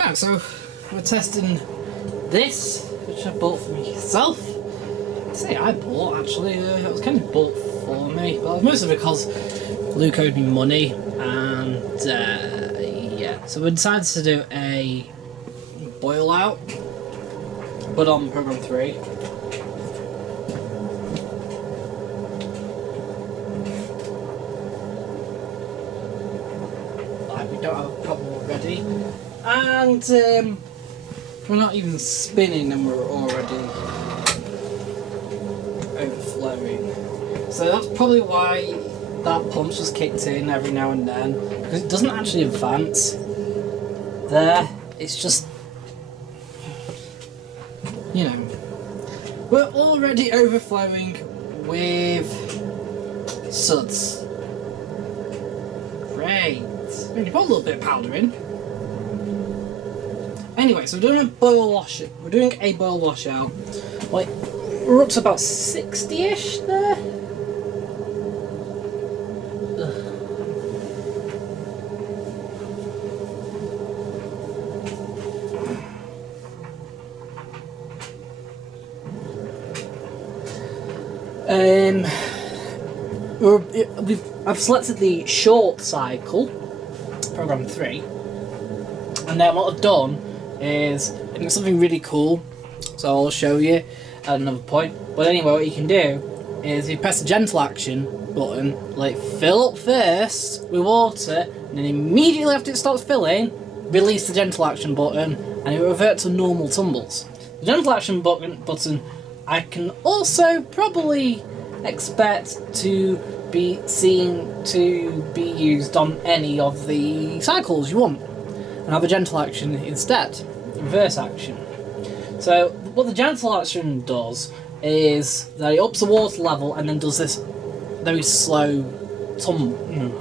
Right, so we're testing this, which I bought for myself. I say I bought actually, it was kind of bought for me, but mostly because Luke owed me money, and yeah, so we decided to do a boil out, but on program 3. Like, we don't have a problem already, and we're not even spinning and we're already overflowing. So that's probably why that pump's just kicked in every now and then, because it doesn't actually advance. There, it's just, you know, we're already overflowing with suds. Great. We need to put a little bit of powder in. Anyway, so we're doing a boil wash. We're doing a boil washout. Like, we're up to about 60-ish there. I've selected the short cycle, program 3, and then what I've done is it's something really cool, so I'll show you at another point. But anyway, what you can do is you press the gentle action button, like fill up first with water, and then immediately after it starts filling, release the gentle action button, and it will revert to normal tumbles. The gentle action button I can also probably expect to be seen to be used on any of the cycles you want, and have a gentle action instead, reverse action. So what the gentle action does is that it ups the water level and then does this very slow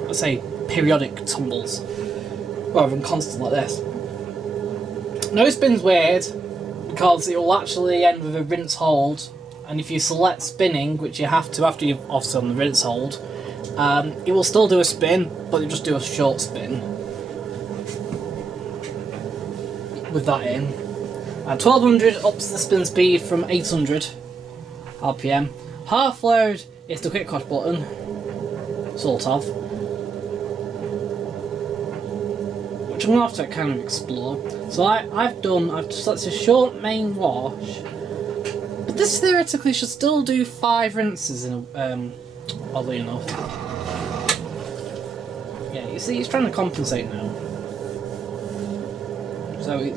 let's say periodic tumbles, rather than constant like this. No spin's weird because it will actually end with a rinse hold, and if you select spinning, which you have to after you've obviously on the rinse hold, it will still do a spin, but it'll just do a short spin with that in. 1200 ups the spin speed from 800 RPM. Half load is the quick wash button, sort of, which I'm going to have to kind of explore. So I've just selected a short main wash, but this theoretically should still do 5 rinses in oddly enough. Yeah, you see, it's trying to compensate now. So it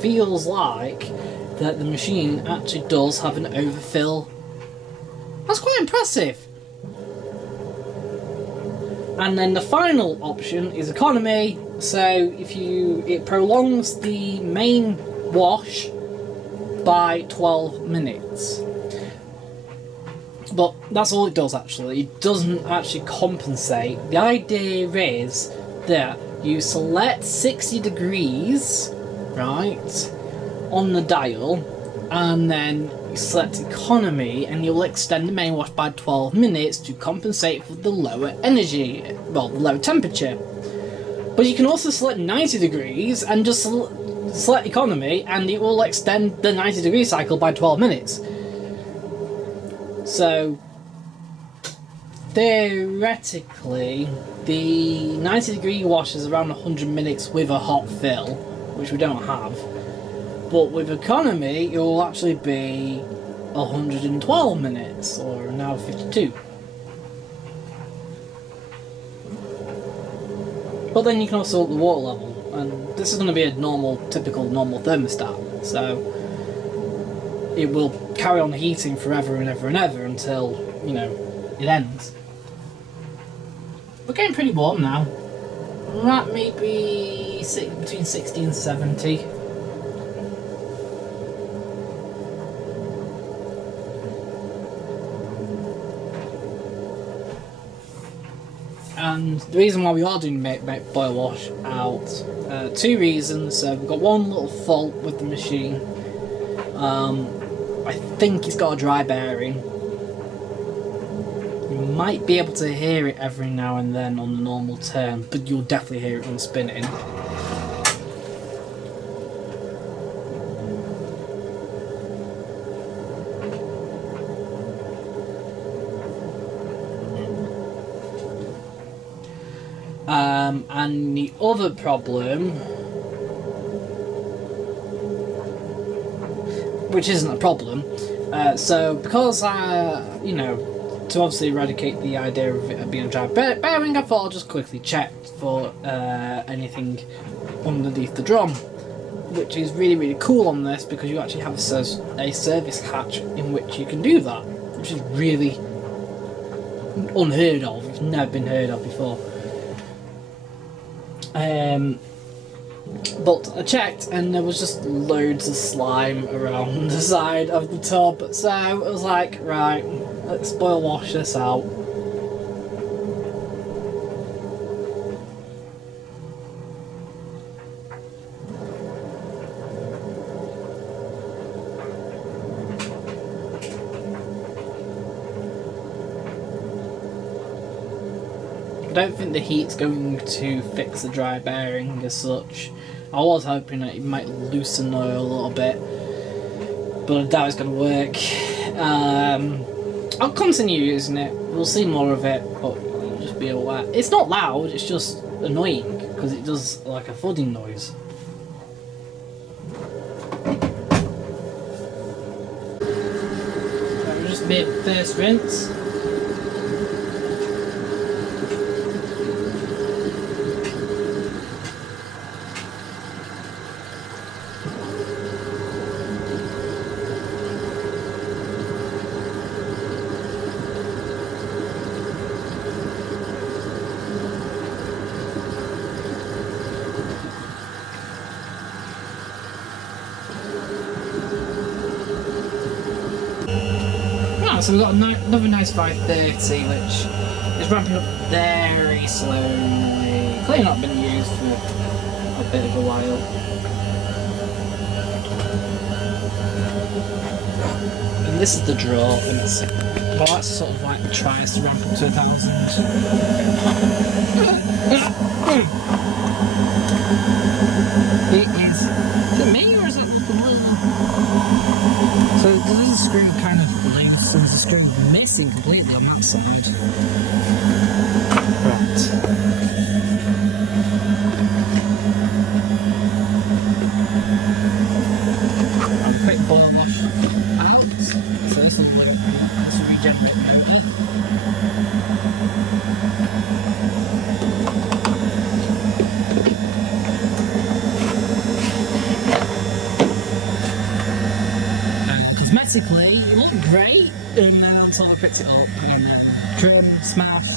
feels like that the machine actually does have an overfill. That's quite impressive. And then the final option is economy. So it prolongs the main wash by 12 minutes. But that's all it does actually. It doesn't actually compensate. The idea is that you select 60 degrees, right, on the dial, and then you select economy, and you'll extend the main wash by 12 minutes to compensate for the lower energy, well, the lower temperature. But you can also select 90 degrees and just select economy, and it will extend the 90 degree cycle by 12 minutes. So theoretically, the 90 degree wash is around 100 minutes with a hot fill, which we don't have. But with economy, it will actually be 112 minutes, or an hour 52. But then you can also up the water level, and this is going to be a typical normal thermostat, so it will carry on heating forever and ever and ever until, you know, it ends. We're getting pretty warm now. We're at maybe between 60 and 70. And the reason why we are doing boil wash out, 2 reasons. So we've got one little fault with the machine. I think it's got a dry bearing. You might be able to hear it every now and then on the normal turn, but you'll definitely hear it when spinning. And the other problem, which isn't a problem, so because you know, to obviously eradicate the idea of it being a dry bearing, I thought I'll just quickly check for anything underneath the drum, which is really cool on this, because you actually have a service hatch in which you can do that, which is really unheard of. It's never been heard of before. But I checked and there was just loads of slime around the side of the tub, so I was like, right, let's boil wash this out. I don't think the heat's going to fix the dry bearing as such. I was hoping that it might loosen the oil a little bit, but I doubt it's going to work. I'll continue using it. We'll see more of it, but just be aware. It's not loud, it's just annoying, because it does like a thudding noise. So we'll just make the first rinse. So we've got another nice 530, which is ramping up very slowly. Clearly not been used for a bit of a while. And this is the draw, and it's, well, that's sort of like tries to ramp up to 1,000. It is it me, or is that the loom? So there's a screw kind of loose, and there's a screw missing completely on that side. Right. I'll quick boil wash out. So this will regenerate the motor. Cosmetically, it looked great, and then until I picked it up, and then trim, smash,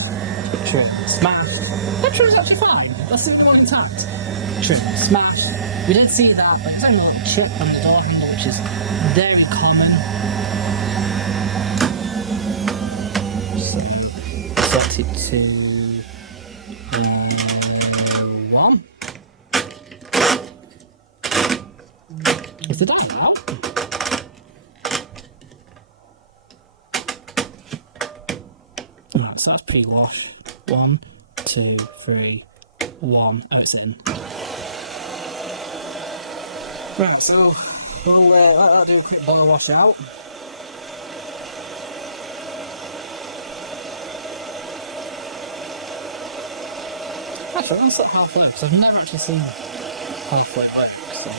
trim, smash. That trim was actually fine. That's the point intact. Trim, smash. We did see that, but it's only a little chip on the door handle, which is very common. So set it to 1. Is the dial out? Right, so that's pre-wash. 1, 2, 3, 1. Oh, it's in. Right, so I'll do a quick boil wash out. Actually, I'm set halfway, because I've never actually seen halfway work, so.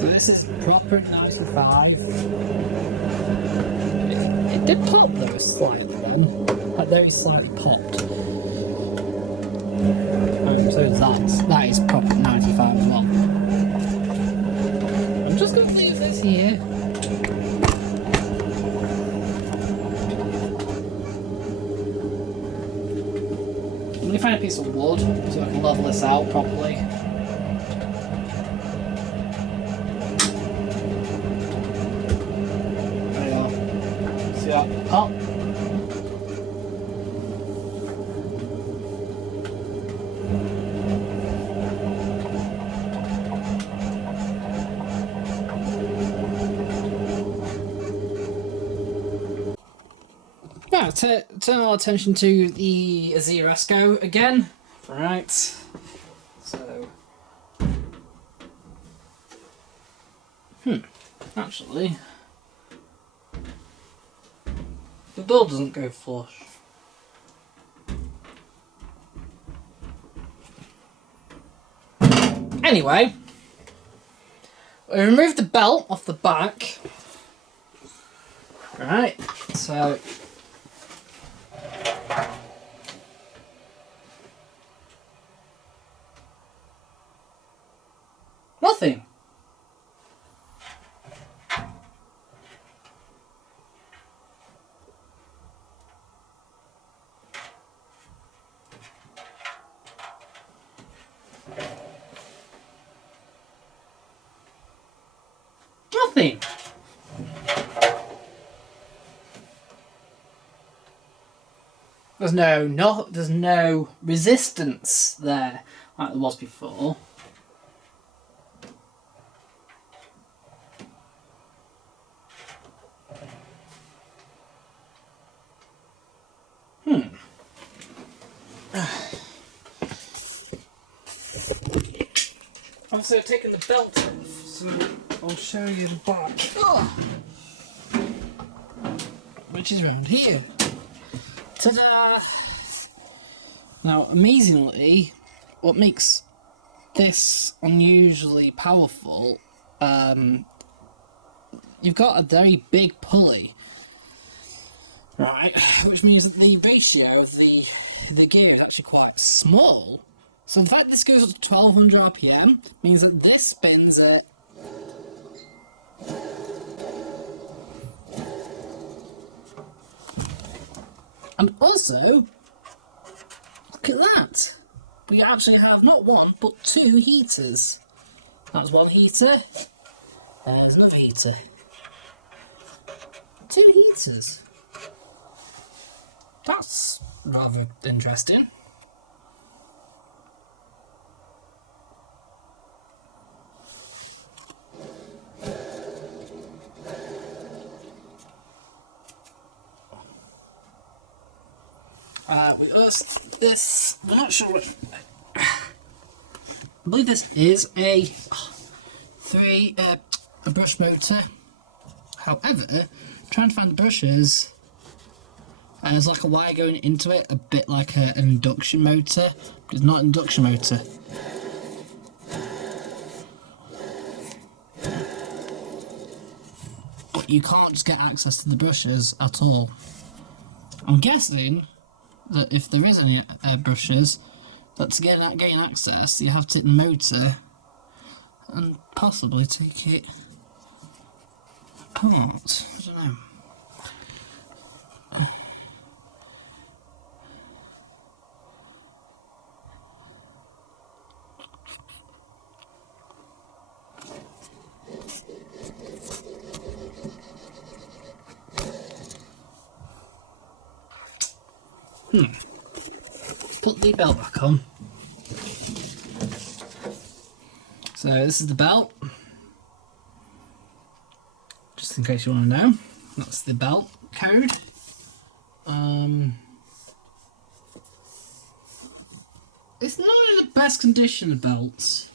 This is proper 95. It did pop though slightly then. Like very slightly popped. So is that. That is proper 95 as well. I'm just going to leave this here. Let me find a piece of wood so I can level this out properly. Pop. Right, turn our attention to the Aziresco again. Right, so... actually... the door doesn't go flush. Anyway, we removed the belt off the back. Right, so... nothing. Nothing. There's no resistance there like there was before. Also, I've taken the belt off, so I'll show you the back. Which is around here. Ta-da! Now, amazingly, what makes this unusually powerful, you've got a very big pulley, right? Which means that the ratio of the gear is actually quite small. So the fact this goes up to 1200 RPM means that this spins it and also, look at that! We actually have not one, but two heaters. That's one heater, there's another heater. Two heaters. That's rather interesting. We asked this, we're not sure what, I believe this is a brush motor. However, trying to find the brushes, there's like a wire going into it, a bit like an induction motor, but it's not an induction motor. But you can't just get access to the brushes at all. I'm guessing that if there is any brushes, that to gain access, you have to hit the motor and possibly take it apart. I don't know. Put the belt back on. So this is the belt. Just in case you want to know, that's the belt code. It's not in the best condition, the belts.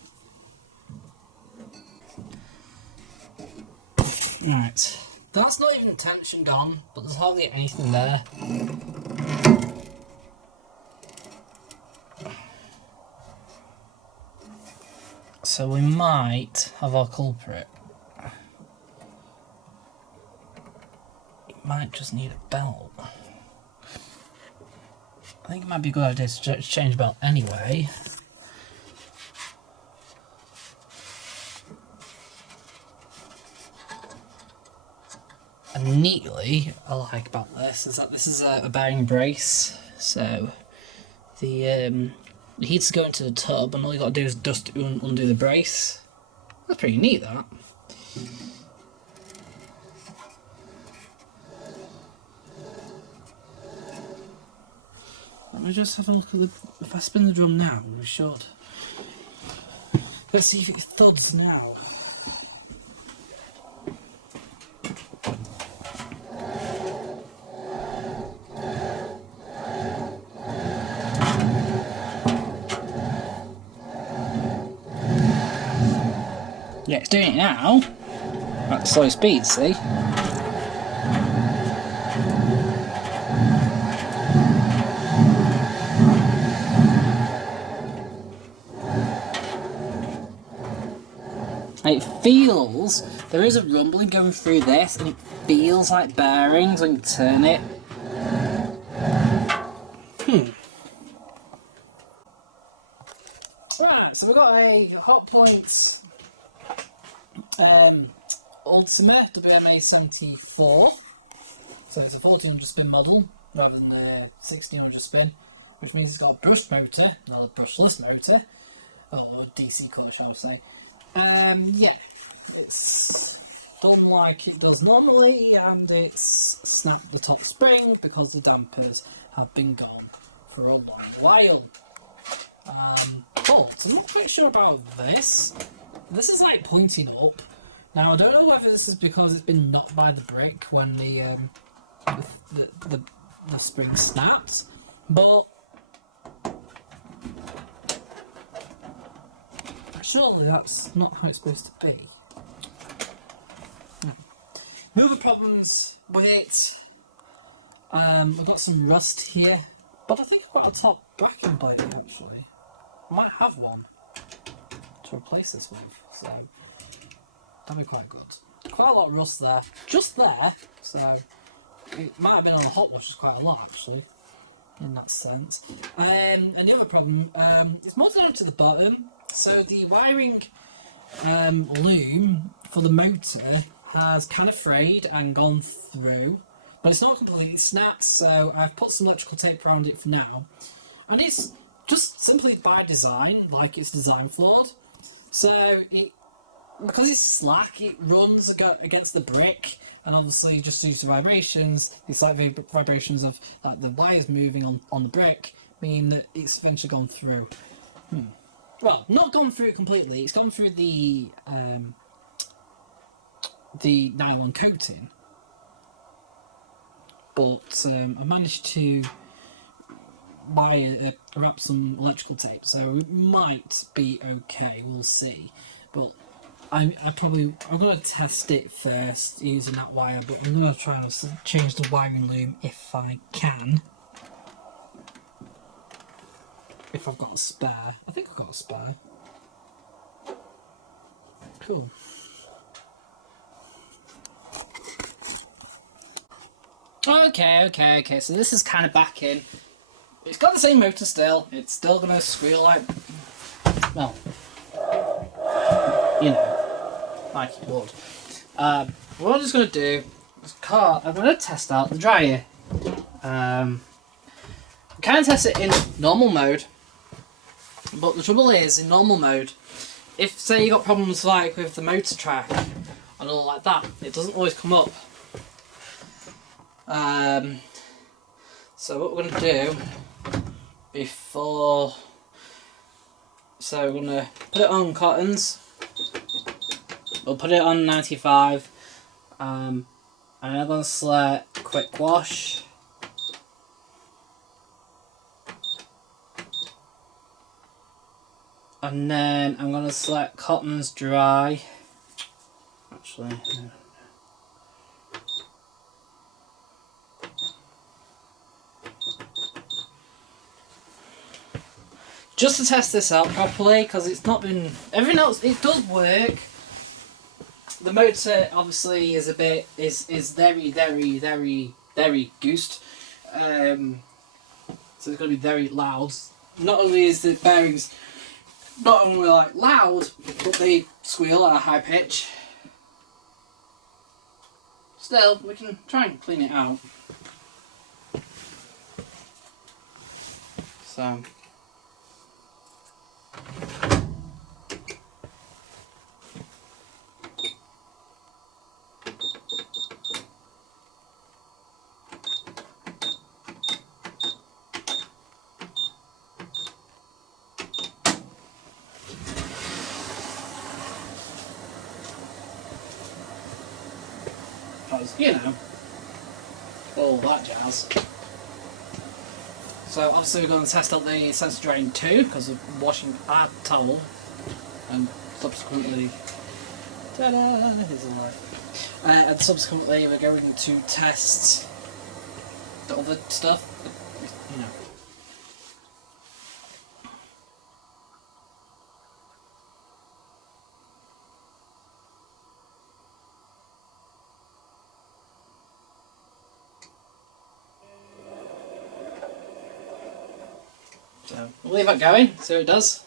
Right, that's not even tensioned on, but there's hardly anything there. So we might have our culprit. It might just need a belt. I think it might be a good idea to change the belt anyway. And neatly, I like about this is that this is a bearing brace. So the heaters go into the tub, and all you got to do is just undo the brace. That's pretty neat, that. Let me just have a look at the. If I spin the drum now, we should. Let's see if it thuds now. Yeah, it's doing it now. At slow speed, see? And it feels, there is a rumbling going through this, and it feels like bearings when you turn it. Right, so we've got a Hotpoint Ultima WMA74. So it's a 1400 spin model rather than a 1600 spin, which means it's got a brushed motor, not a brushless motor, or a DC clutch, I would say. Yeah, it's done like it does normally, and it's snapped the top spring because the dampers have been gone for a long while. But I'm not quite sure about this. This is like pointing up. Now I don't know whether this is because it's been knocked by the brick when the spring snapped, but surely that's not how it's supposed to be. No other problems with it. We've got some rust here, but I think I've got a top backing plate actually. I might have one to replace this with, so that'd be quite good. Quite a lot of rust there, just there, so it might have been on the hot washes quite a lot actually, in that sense. And the other problem is more down to the bottom. So the wiring loom for the motor has kind of frayed and gone through, but it's not completely snapped, so I've put some electrical tape around it for now. And it's just simply by design, like it's design flawed. So because it's slack, it runs against the brick, and obviously just due to vibrations, these like vibrations of like the wires moving on the brick mean that it's eventually gone through. Well, not gone through it completely. It's gone through the nylon coating, but I managed to wrap some electrical tape, so it might be okay. We'll see. But I'm gonna test it first using that wire. But I'm gonna try and change the wiring loom if I can. If I've got a spare. I think I've got a spare. Cool. Okay, so this is kind of back in. It's got the same motor still. It's still going to squeal like, well, you know, like it would. What I'm just going to do is I'm going to test out the dryer. Kind of test it in normal mode. But the trouble is, in normal mode, if say you got problems like with the motor track and all like that, it doesn't always come up. So what we're going to do before, so we're going to put it on cottons. We'll put it on 95, and I'm going to select quick wash. And then I'm going to select cottons dry. Actually, no. Just to test this out properly, because it's not been, everything else, it does work. The motor obviously is very goosed. So it's going to be very loud. Not only is the bearings not only like loud, but they squeal at a high pitch. Still, we can try and clean it out. So. You know, all that jazz. So obviously we're going to test out the sensor drain too, because of washing our towel and subsequently Ta-da! Here's the light. And subsequently, we're going to test the other stuff. You know. So we'll leave that going, see what it does.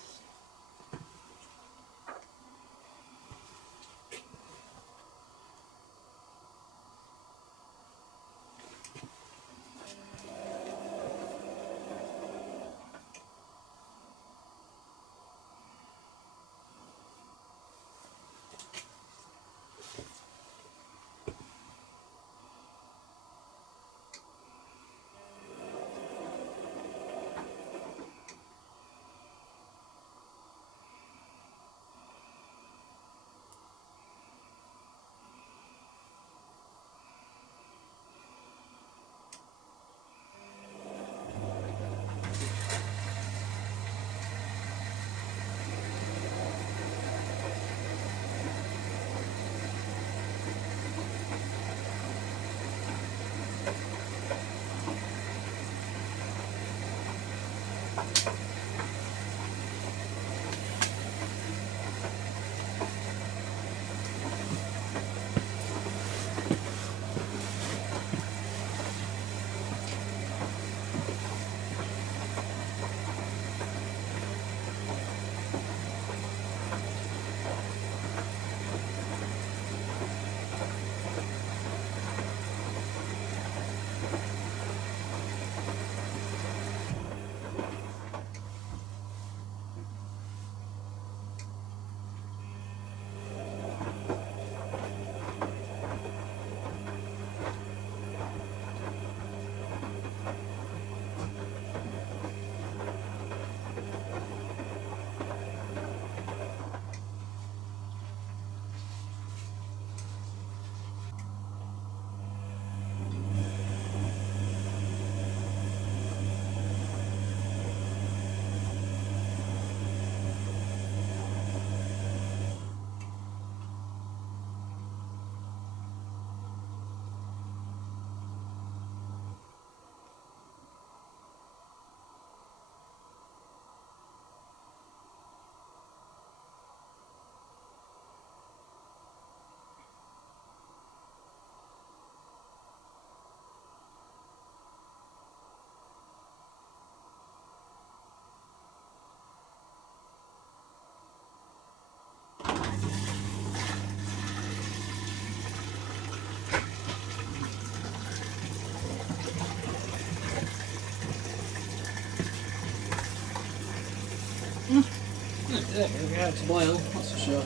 Yeah, it'll get out to boil, that's for sure.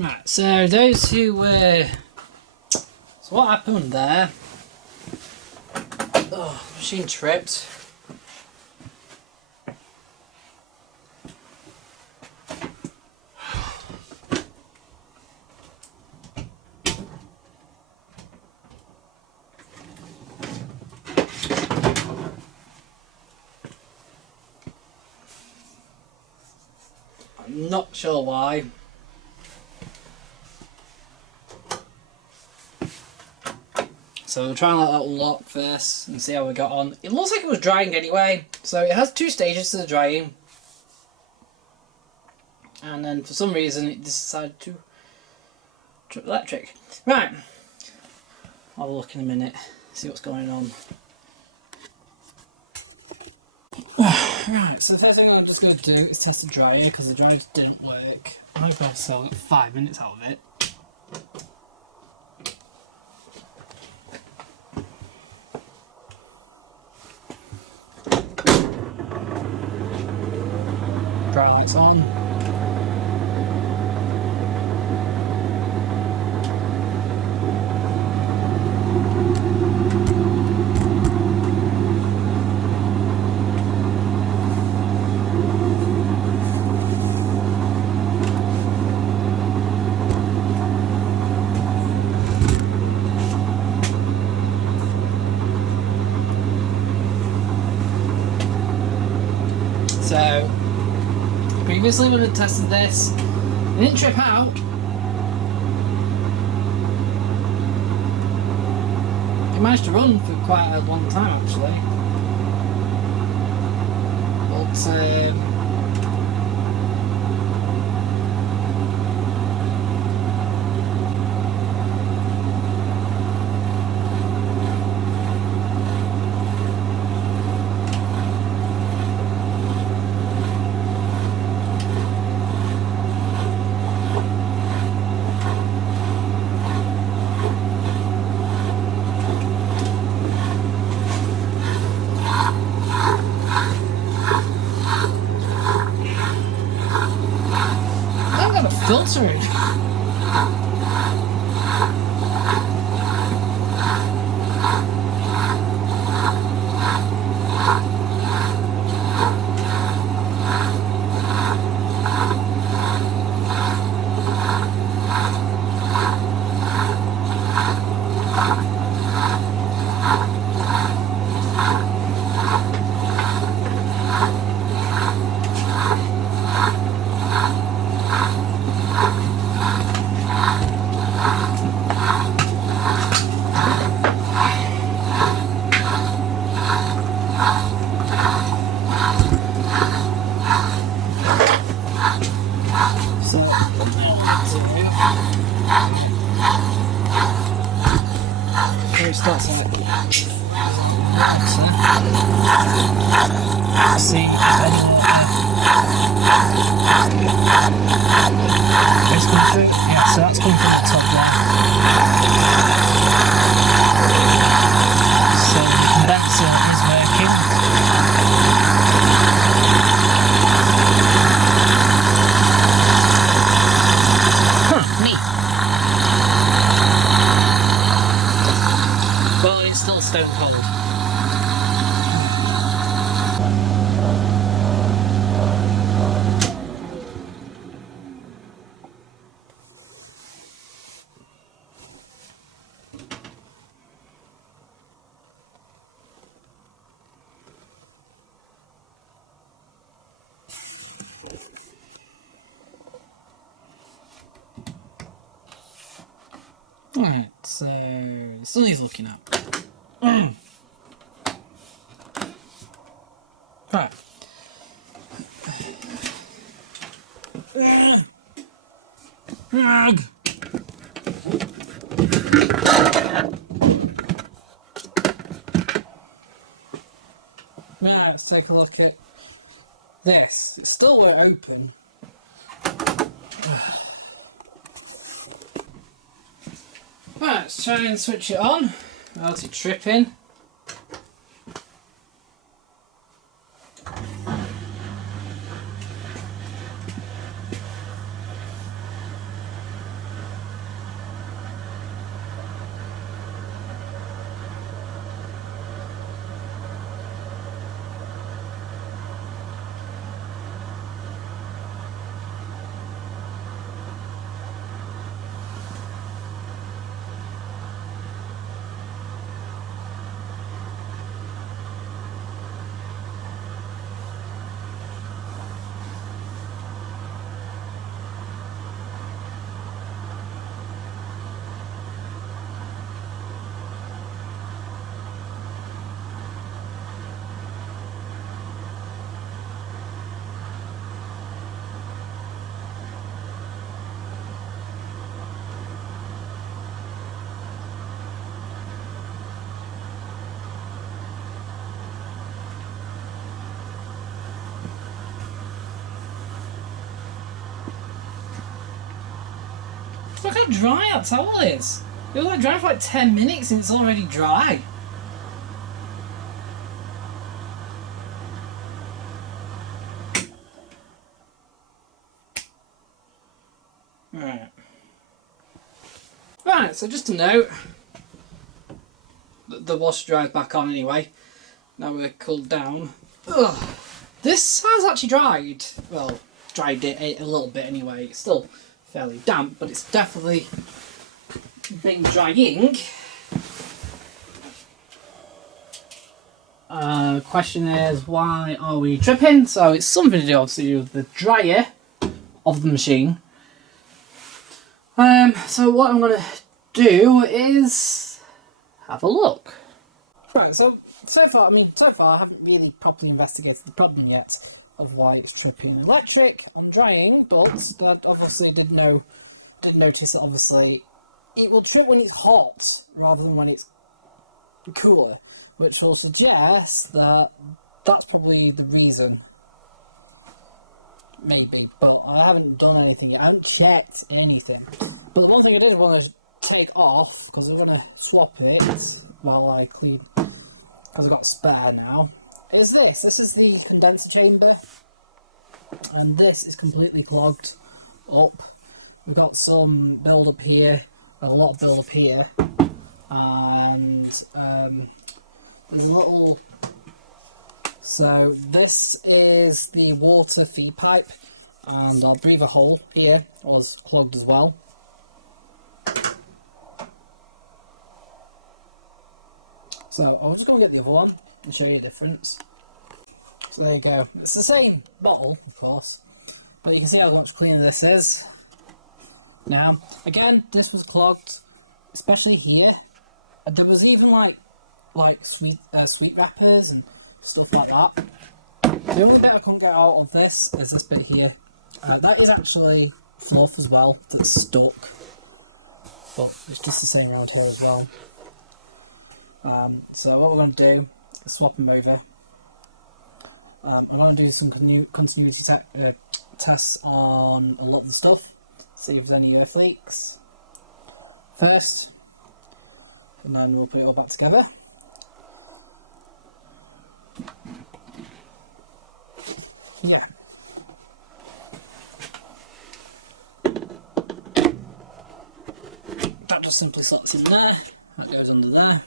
Right, so those who so what happened there? Oh, machine tripped. I'm not sure why. So we'll try and let that lock first and see how we got on. It looks like it was drying anyway, so it has 2 stages to the drying. And then for some reason it decided to trip electric. Right, I'll have a look in a minute, see what's going on. Right, so the first thing I'm just going to do is test the dryer, because the dryer didn't work. I hope I still got 5 minutes out of it. Dry lights on. So, previously when I tested this, it didn't trip out. It managed to run for quite a long time actually. But I've got a filtered. So, here it starts like see if any it's coming through. Yeah, so that's coming from the top one. So the condenser is working. Well, it's still stone cold. Alright, so still needs looking at. Right. Right, let's take a look at this. It still won't open. Right, let's try and switch it on without it tripping. Look how dry that towel is. It was like dry for like 10 minutes and it's already dry. Right, so just a note. The wash dries back on anyway. Now we're cooled down. Ugh. This has actually dried. Well, dried it a little bit anyway. It's still fairly damp, but it's definitely been drying. Question is, why are we tripping? So it's something to do obviously with the dryer of the machine. So what I'm gonna do is have a look. Right, so far I haven't really properly investigated the problem yet of why it's tripping electric and drying, but obviously did notice that obviously it will trip when it's hot rather than when it's cooler, which will suggest that that's probably the reason. Maybe, but I haven't done anything yet. I haven't checked anything. But the one thing I did want to take off, because I'm going to swap it while I clean, because I've got a spare now, is this. This is the condenser chamber, and this is completely clogged up. We've got some build up here, a lot of build up here, and there's a little. So this is the water feed pipe, and our breather hole here was clogged as well. So I'm just going to get the other one and show you the difference. So there you go. It's the same bottle, of course, but you can see how much cleaner this is. Now, again, this was clogged, especially here. And there was even like sweet wrappers and stuff like that. The only bit I couldn't get out of this is this bit here. That is actually fluff as well that's stuck, but it's just the same around here as well. So what we're going to do is swap them over. I'm going to do some continuity tests on a lot of the stuff, see if there's any earth leaks first, and then we'll put it all back together. Yeah. That just simply slots in there, that goes under there,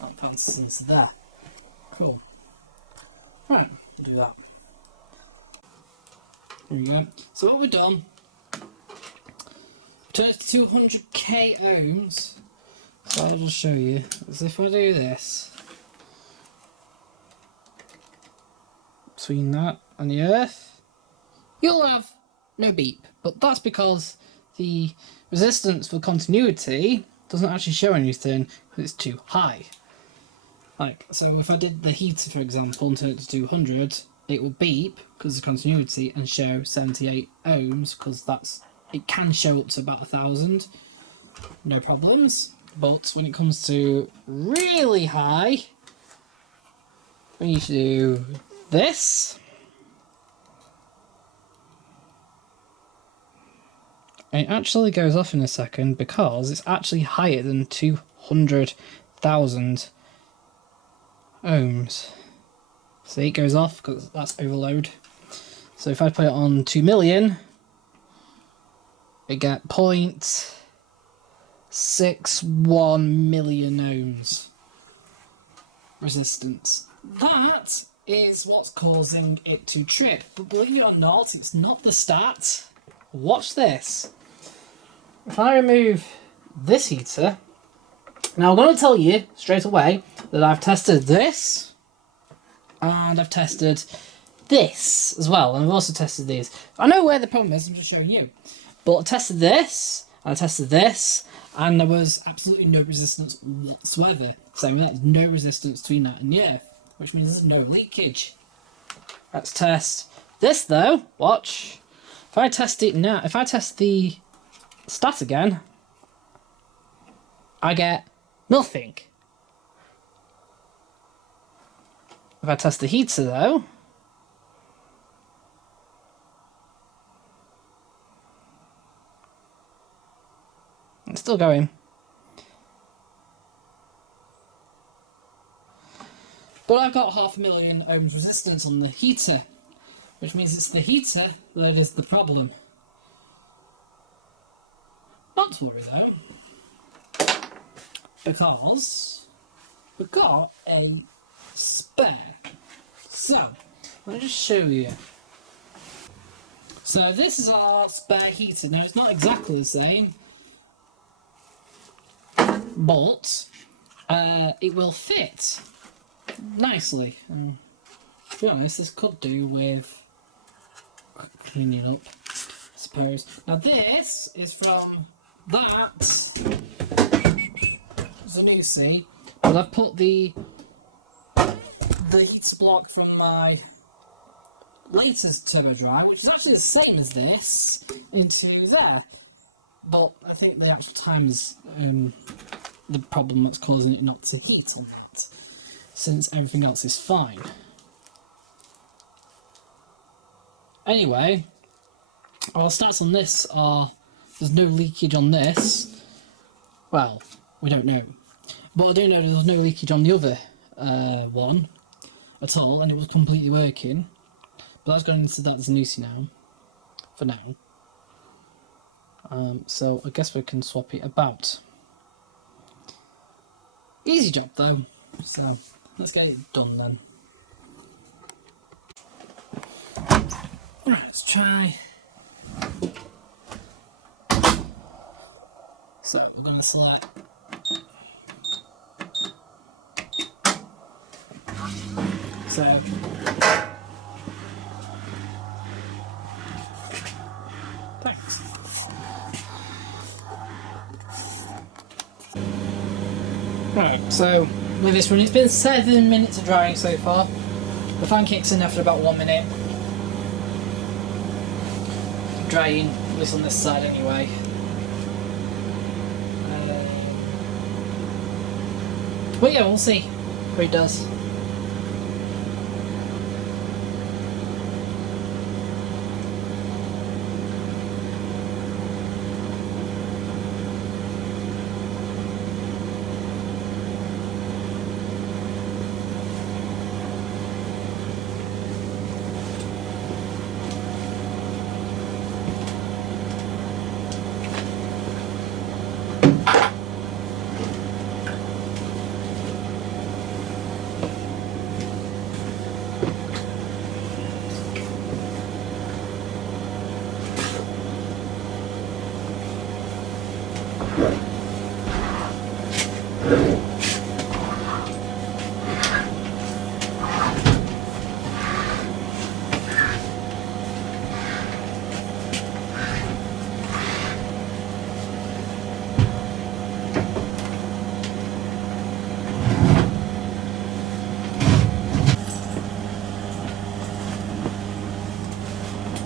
that bounces into there. Cool. Right, we'll do that. There we go. So what we've done, turn it to 200k ohms. So I'll just show you, as if I do this, between that and the earth, you'll have no beep, but that's because the resistance for continuity doesn't actually show anything because it's too high. Like, so if I did the heater, for example, and turn it to 200, it will beep because of continuity and show 78 ohms, because it can show up to about 1000, no problems. But when it comes to really high, we need to do this, and it actually goes off in a second because it's actually higher than 200,000 ohms. See, it goes off because that's overload. So if I put it on 2 million, it get 0.61 million ohms resistance. That is what's causing it to trip, but believe it or not, it's not the stat. Watch this. If I remove this heater, now I'm going to tell you straight away that I've tested this, and I've tested this as well, and I've also tested these. I know where the problem is, I'm just showing you. But I tested this, and I tested this, and there was absolutely no resistance whatsoever. So there's no resistance between that and the earth, which means there's no leakage. Let's test this though. Watch. If I test it now, if I test the stat again, I get nothing. If I test the heater though, still going. But I've got 500,000 ohms resistance on the heater, which means it's the heater that is the problem. Not to worry though, because we've got a spare. So, let me just show you. So this is our spare heater. Now it's not exactly the same, but it will fit nicely. To be honest, this could do with cleaning up, I suppose. Now this is from that Zanussi, but I've put the heater block from my latest turbo drive, which is actually the same as this, into there. But I think the actual time is the problem that's causing it not to heat on that, since everything else is fine. Anyway, our stats on this are there's no leakage on this. Well, we don't know. But I do know there's no leakage on the other one at all, and it was completely working. But that's going into that Zanussi now, for now. So I guess we can swap it about. Easy job though, so let's get it done then. Right, let's try. So we're going to select so thanks. Right, so with this one, it's been 7 minutes of drying so far. The fan kicks in after about 1 minute. Drying, at least on this side anyway. But yeah, we'll see what it does.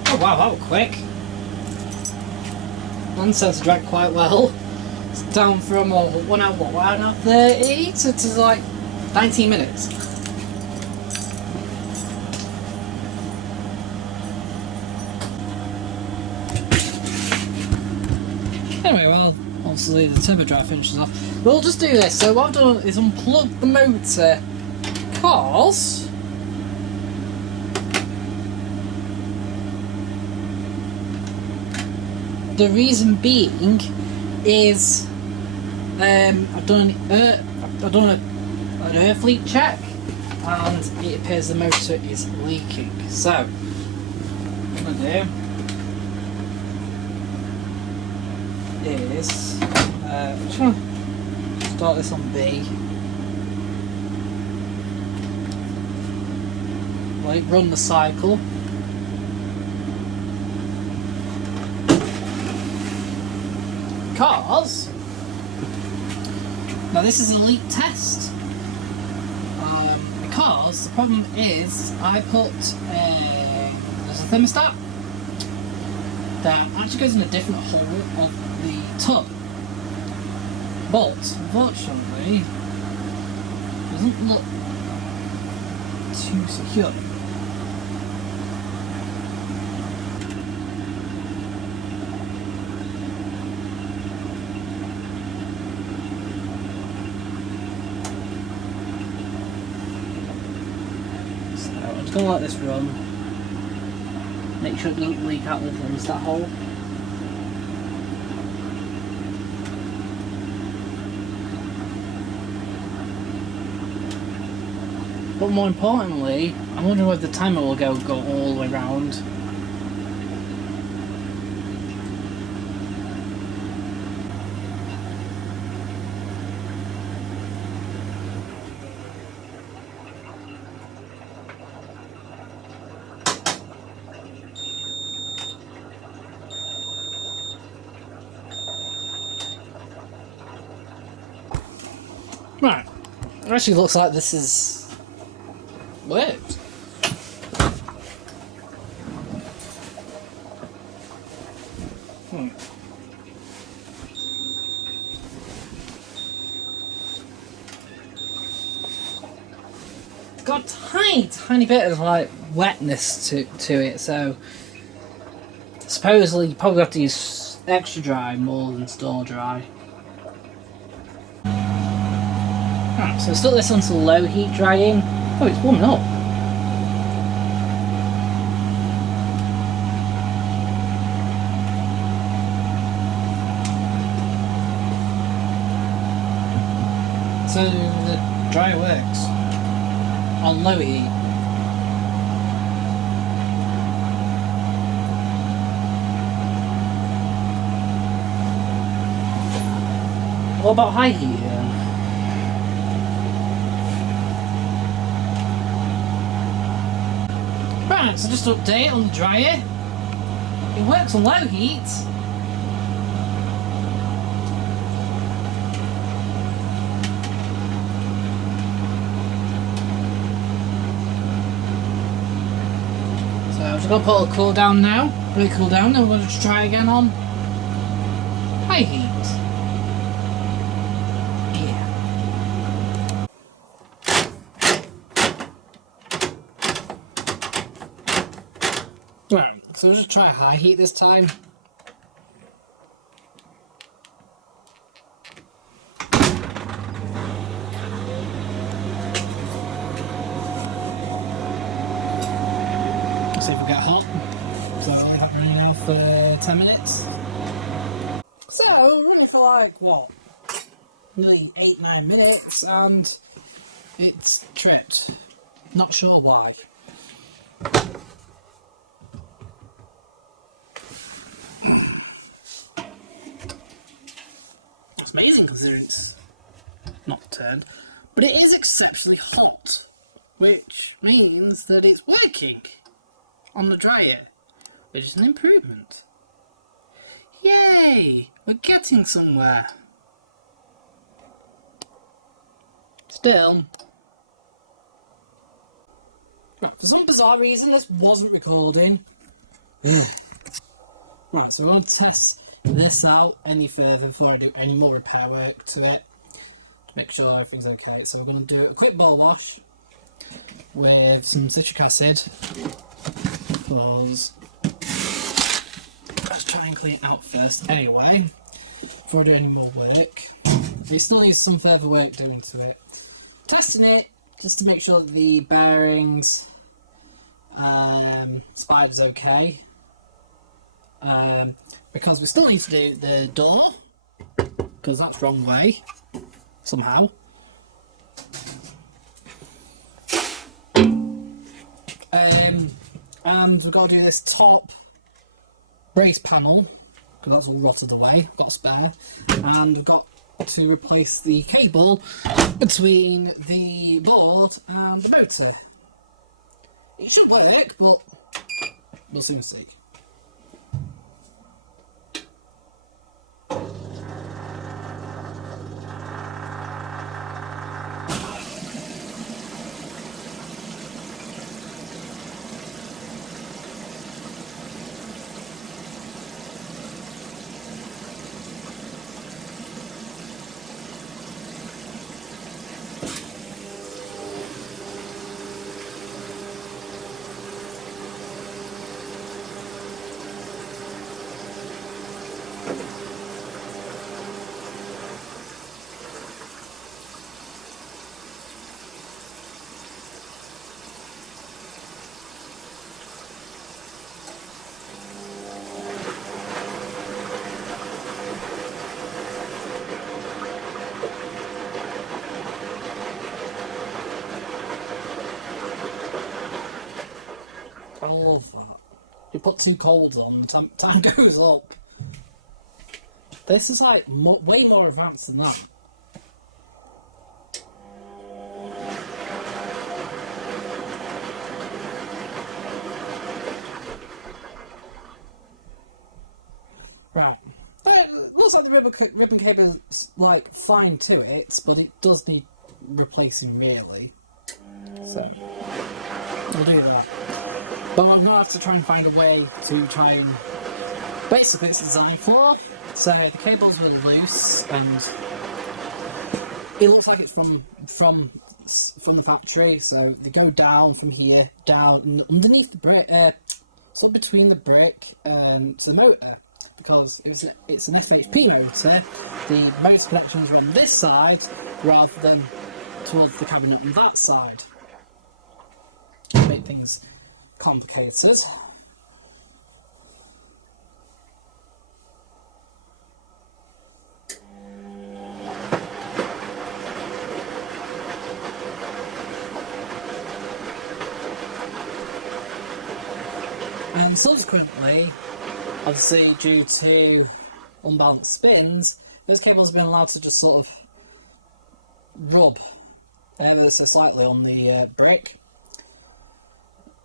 Oh wow, that was quick. One sensor dragged quite well. It's down from 1 hour 30 to like 19 minutes. Anyway, well, obviously the turbo drive finishes off. We'll just do this. So what I've done is unplug the motor, because the reason being is I've done an earth leak check, and it appears the motor is leaking. So what I'm gonna do is I'm just gonna start this on B. Like run the cycle. Because now this is a leak test. Because the problem is I put there's a thermostat that actually goes in a different hole of the tub, but unfortunately doesn't look too secure. just going to let this run. Make sure it doesn't leak out the thermostat hole. But more importantly, I'm wondering whether the timer will go all the way around. Right, it actually looks like this is worked. Got a tiny bit of like wetness to it, so supposedly you probably have to use extra dry more than store dry. Right, so stuck this onto low heat drying. Oh, it's warming up. So the dryer works on low heat. What about high heat then? Right, so just update on the dryer. It works on low heat. So I'm just going to put a cool down now. Really cool down, then we're going to try again on high heat. Right, so we'll just try high heat this time. See if we get hot. So we'll have it running now for 10 minutes. So, running for like, what? Nearly 8-9 minutes and it's tripped. Not sure why. It's amazing considering it's not turned, but it is exceptionally hot, which means that it's working on the dryer, which is an improvement. Yay! We're getting somewhere. Still, right, for some bizarre reason this wasn't recording. Right, so we're going to test this out any further before I do any more repair work to it to make sure everything's okay. So we're going to do a quick ball wash with some citric acid. Because let's try and clean it out first anyway before I do any more work. It still needs some further work doing to it. Testing it just to make sure that the bearings spider's okay. Because we still need to do the door, because that's wrong way, somehow. And we've got to do this top brace panel, because that's all rotted away, got a spare. And we've got to replace the cable between the board and the motor. It should work, but we'll soon see. I love that. You put 2 coals on, the time goes up. This is like way more advanced than that. Right. It looks like the ribbon cable is like fine to it, but it does need replacing really. So we'll do that. But I'm gonna have to try and find a way to try and basically it's designed for. So the cables were loose and it looks like it's from the factory. So they go down from here, down and underneath the brake, so between the brake and the motor. Because it's an FHP motor, the motor connections are on this side rather than towards the cabinet on that side. Make things complicated. And subsequently, obviously due to unbalanced spins, those cables have been allowed to just sort of rub ever so slightly on the brake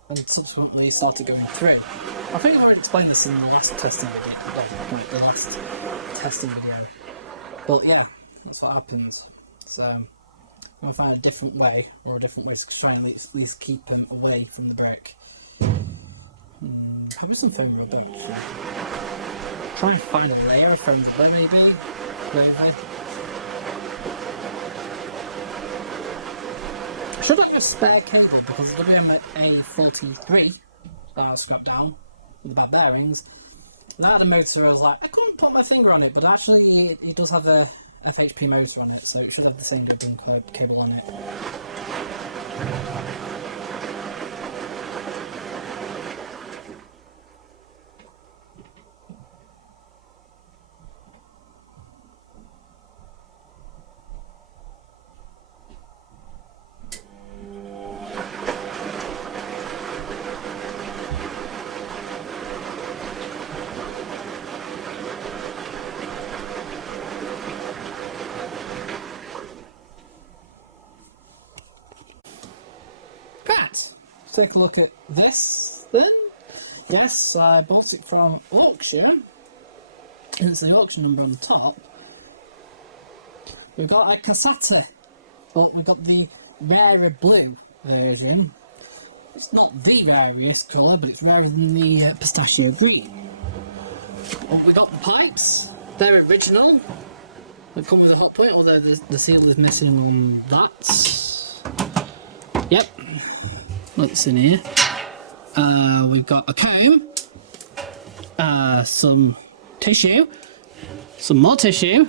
and subsequently started going through. I think I already explained this in the last testing video. But yeah, that's what happens. So I'm going to find a different way to try and at least keep them away from the brake. Probably some foam rubber actually. Try and find a layer of foam rubber maybe. I should have a spare cable because the WMA43 that I scrapped down with the bad bearings. That had a motor, I was like, I couldn't put my finger on it, but actually it does have a FHP motor on it, so it should have the same ribbon cable on it. Take a look at this then. Yes, I bought it from auction. And it's the auction number on the top. We've got a cassette, but we've got the rarer blue version. It's not the rarest colour, but it's rarer than the pistachio green. We got the pipes. They're original. They come with a hot plate, although the seal is missing on that. Yep. What's in here? We've got a comb, some tissue, some more tissue,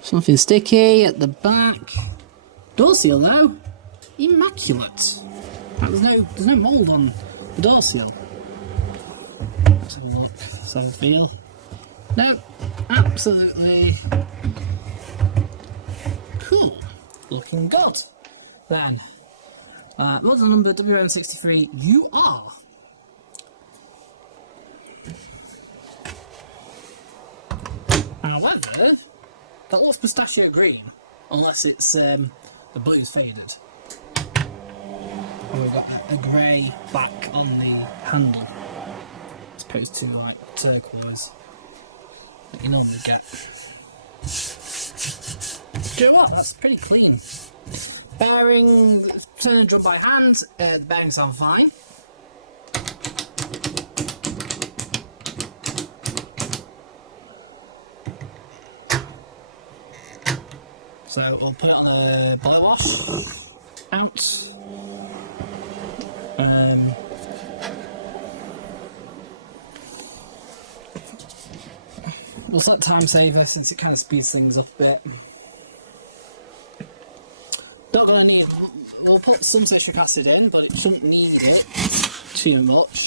something sticky at the back. Door seal though, immaculate. There's no mould on the door seal. Let's have a look. Size feel. No, absolutely. Cool, looking good. Then, model number WM63UR. However, that looks pistachio green, unless it's the blue's faded. And we've got a grey back on the handle, as opposed to like turquoise that you normally get. Do you know what? That's pretty clean. Bearing, turn and drum by hand, the bearings sound fine. So we'll put it on a boiler wash out. We'll set time saver since it kind of speeds things up a bit. Not gonna need, we'll put some citric acid in, but it shouldn't need it too much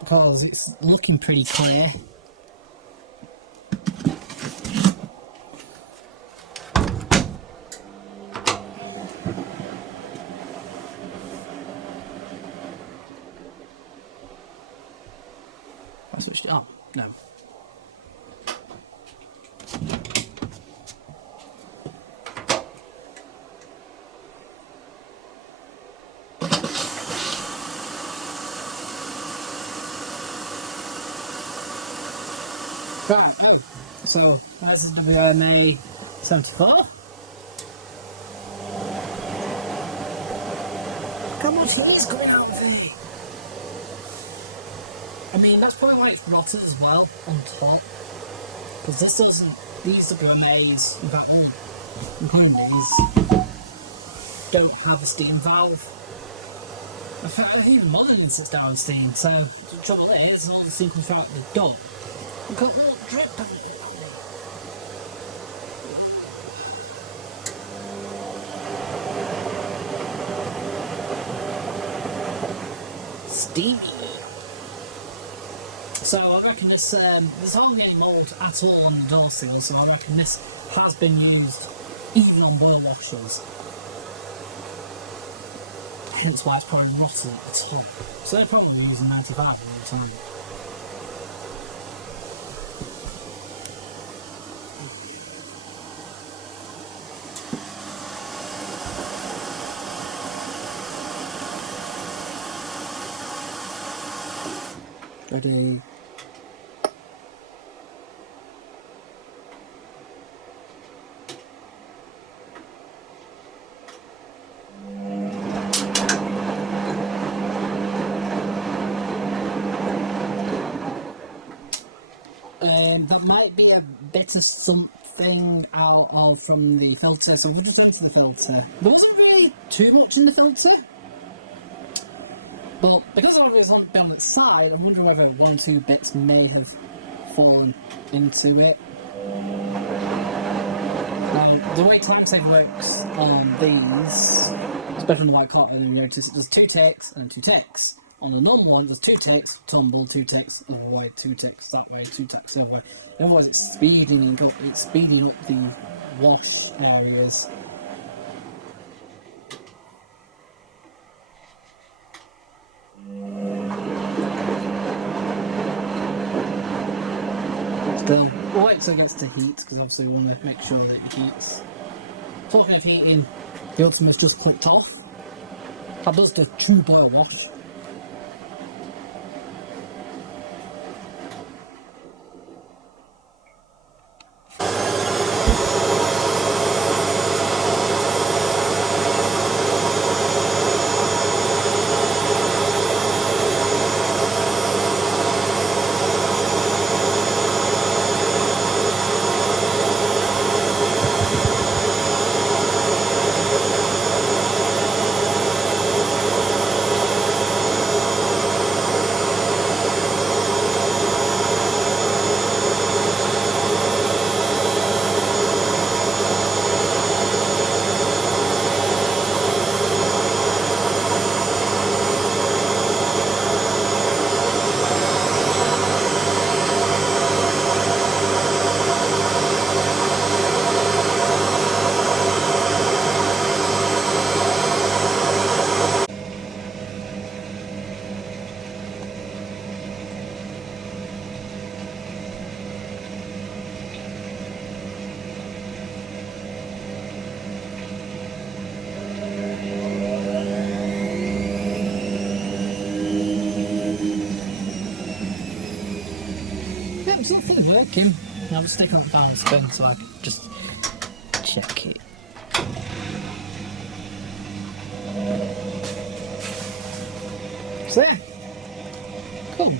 because it's looking pretty clear. Right, oh, so that's the WMA 74. Look how much heat is coming out of it. I mean, that's probably why it's rotted as well on top. Because this doesn't, these WMAs, in fact all, including these, don't have a steam valve. In fact, I think even modern it sits down with steam, so the trouble is, all the steam comes out the duct. We've got a little drip on it. Steamy. So I reckon this, there's hardly any mould at all on the door seal, so I reckon this has been used even on boil washers. Hence why it's probably rotted at the top. So they're probably using 95 all the time. Ready. That might be a bit of something out of from the filter, so we'll just enter the filter. There wasn't really too much in the filter, but because I was on the side, I wonder whether one or two bits may have fallen into it. Now, the way time saver works on these, especially on the white cotton, you notice there's 2 ticks and 2 ticks. On the normal one, there's 2 ticks, tumble, 2 ticks, other way, 2 ticks that way, 2 ticks the other way. Otherwise, it's speeding up the wash areas. Still, we'll wait till it gets to heat, because obviously we want to make sure that it heats. Talking of heating, the Ultimate's just clicked off. That does the true boil wash. It's not fully working. I'll just stick that down and spin so I can just check it. So yeah. Cool.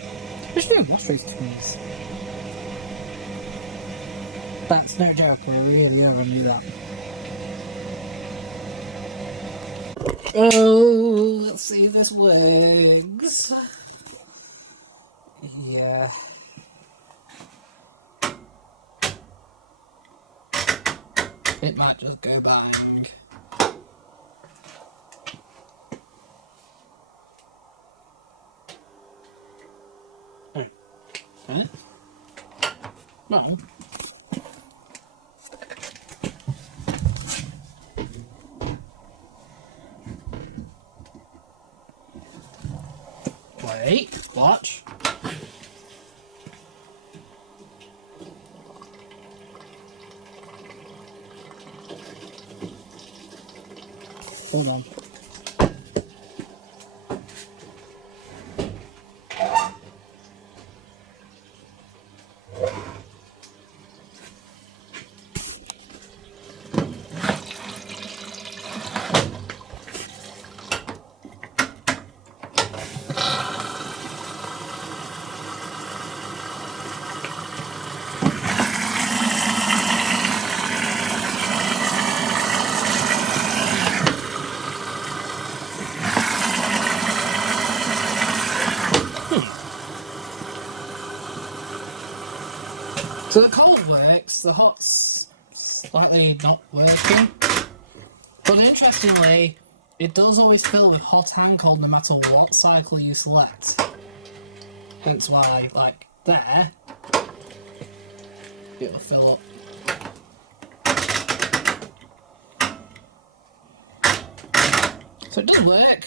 Just doing wash trays to these. That's no joke, I really are gonna do that. Oh, let's see if this works. Yeah. It might just go bang. Okay. No. Wait, watch. Hold on. So the cold works, the hot's slightly not working. But interestingly, it does always fill with hot and cold no matter what cycle you select. Hence why, like there, it'll fill up. So it does work.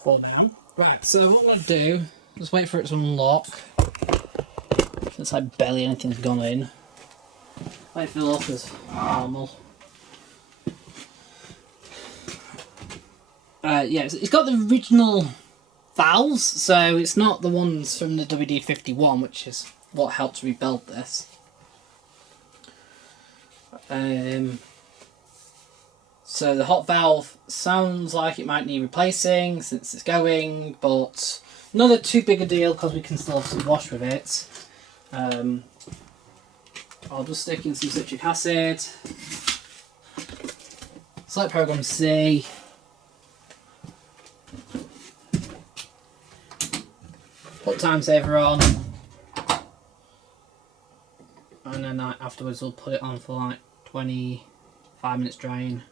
Fall down. Right, so what I'm going to do, just wait for it to unlock. Since like barely anything's gone in. Wait for it to lock as normal. Yeah, it's got the original valves, so it's not the ones from the WD-51, which is what helped rebuild this. So the hot valve sounds like it might need replacing since it's going, but not a too big a deal because we can still obviously wash with it. I'll just stick in some citric acid. Select program C. Put time saver on. And then afterwards we'll put it on for like 25 minutes drying.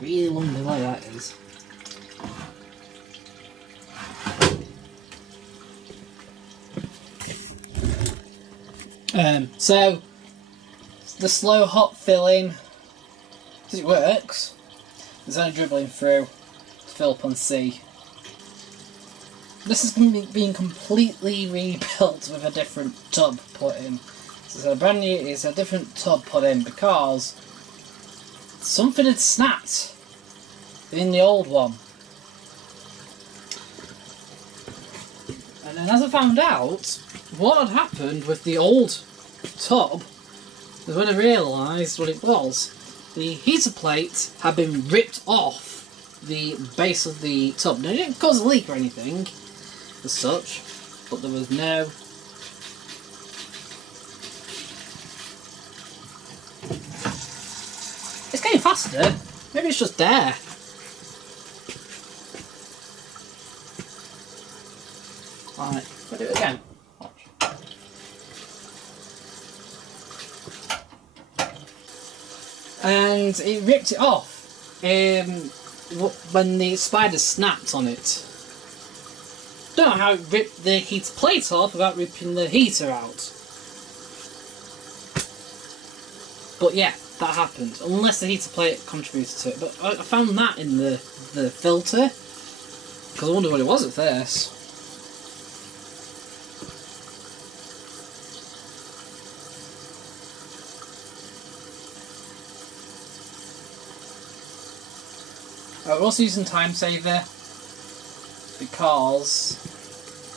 Really long delay that is. So the slow hot filling, because it works, there's only dribbling through to fill up on C. This is being completely rebuilt with a different tub put in. So it's a different tub put in because something had snapped in the old one. And then as I found out, what had happened with the old tub was when I realised what it was. The heater plate had been ripped off the base of the tub. Now it didn't cause a leak or anything as such, but there was no It's getting faster. Maybe it's just there. Right, we'll do it again. Watch. And it ripped it off when the spider snapped on it. Don't know how it ripped the heater plate off without ripping the heater out. But yeah, that happened. Unless the heater plate contributed to it. But I found that in the filter. Because I wondered what it was at first. We're also using time saver because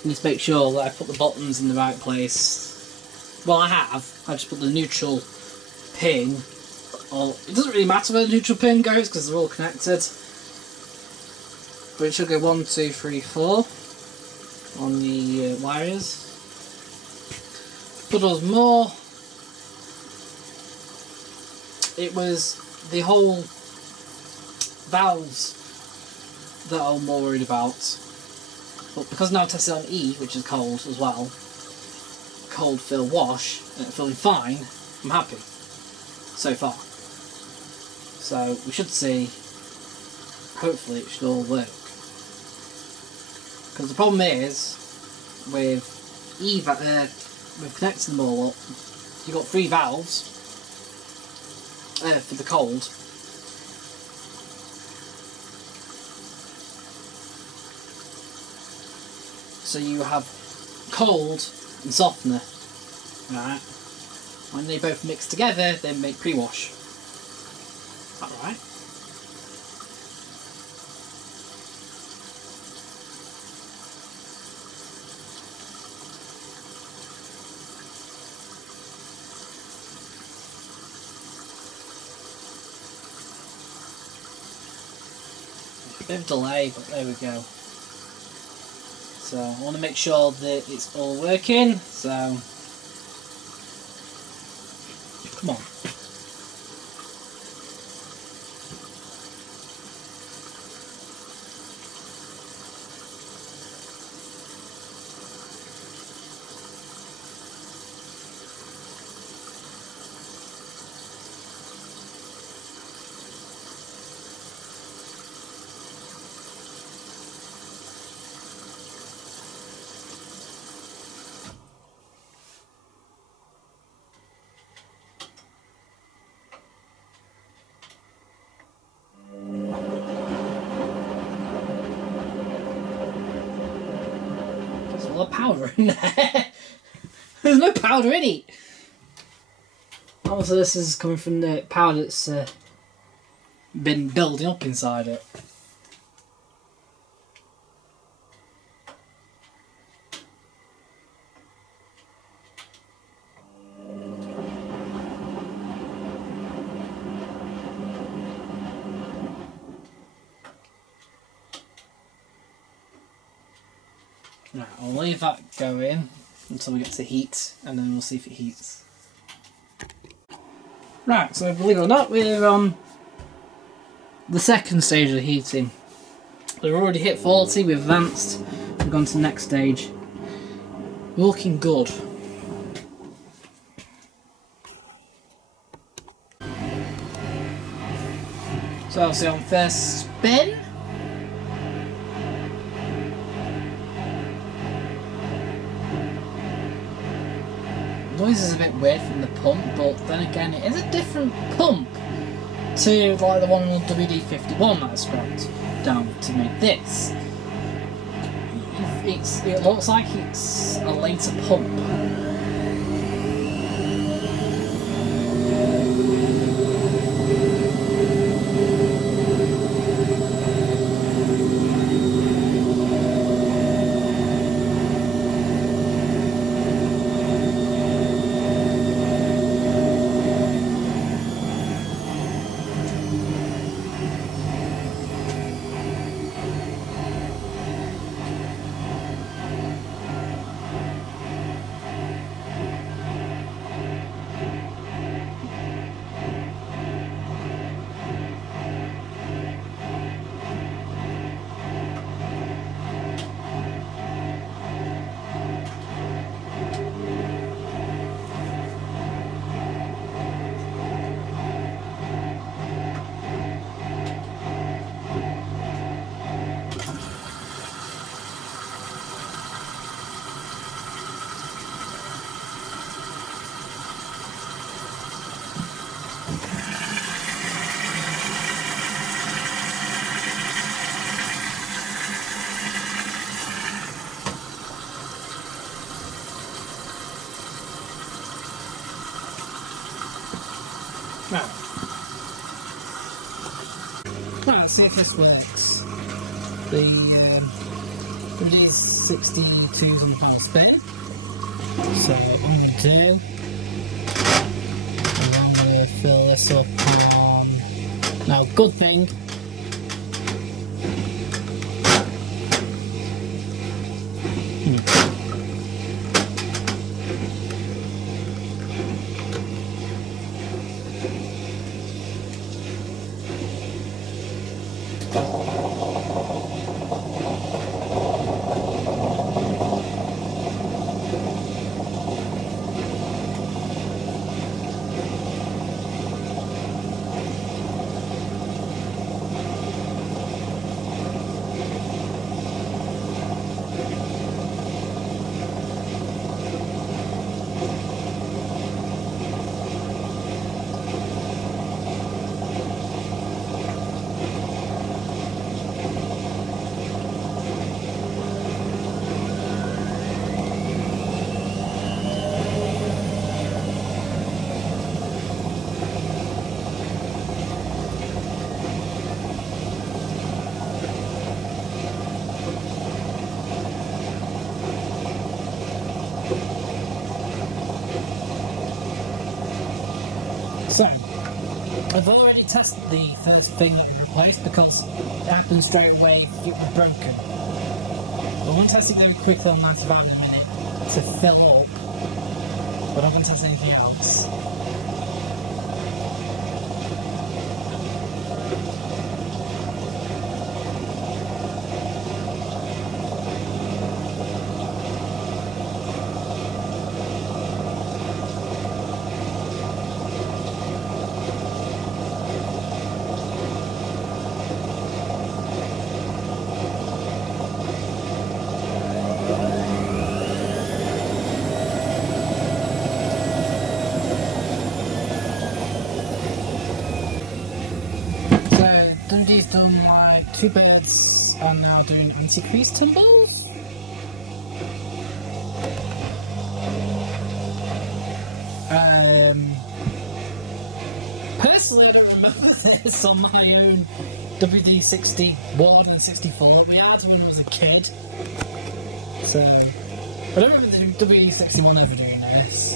I need to make sure that I put the buttons in the right place. Well, I have. I just put the neutral pin. It doesn't really matter where the neutral pin goes because they're all connected. But it should go 1, 2, 3, 4 on the wires. But there was more. It was the whole valves that I'm more worried about. But because now I tested on E, which is cold as well, cold fill wash, and it's feeling fine, I'm happy so far. So we should see, hopefully it should all work. Because the problem is, with with connecting them all up, you've got 3 valves for the cold. So you have cold and softener, right? When they both mix together, they make pre-wash. Is that right? A bit of delay, but there we go. So I want to make sure that it's all working, so come on. lot of powder in there. There's no powder in it. Also, this is coming from the powder that's been building up inside it. Right, I'll leave that going until we get to heat, and then we'll see if it heats. Right, so believe it or not, we're on the second stage of the heating. We've already hit 40, we've advanced, we've gone to the next stage. We're looking good. So obviously on first spin. The noise is a bit weird from the pump, but then again it is a different pump to like the one on the WD-51 that I scrapped down to make this. It looks like it's a later pump. Right, let's see if this works. The WD-62's on the final spin. So what I'm going to do is I'm going to fill this up on... Now, good thing, so, I've already tested the first thing that we replaced because it happened straight away if it was broken. But I'm testing very quickly on 95 in a minute to fill up, but I'm going to test anything else. Dundee's done like 2 birds are now doing anti-crease tumbles. Personally, I don't remember this on my own WD-61 and 64. We had them when I was a kid. So, I don't remember the WD-61 ever doing this.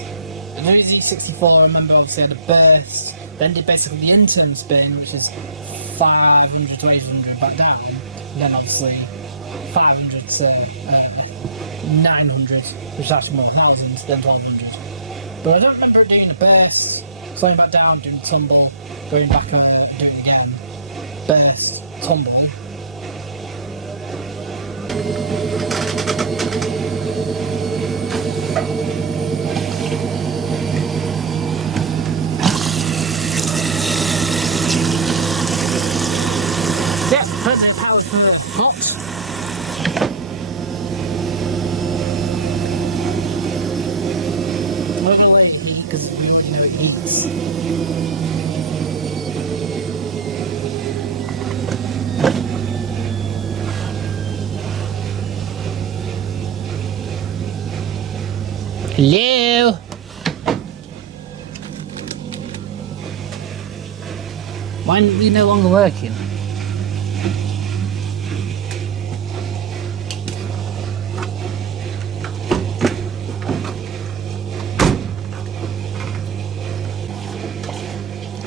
The WD-64, I remember obviously had a burst, then did basically the interim spin, which is 500 to 800 back down, and then obviously 500 to 900, which is actually more 1,000 than 1,200. But I don't remember it doing a burst, slowing back down, doing a tumble, going back over, doing it again, burst, tumble. Yeah, plenty of power for hot. I'm not gonna let it heat because we already know it heats. Hello? Why are you no longer working?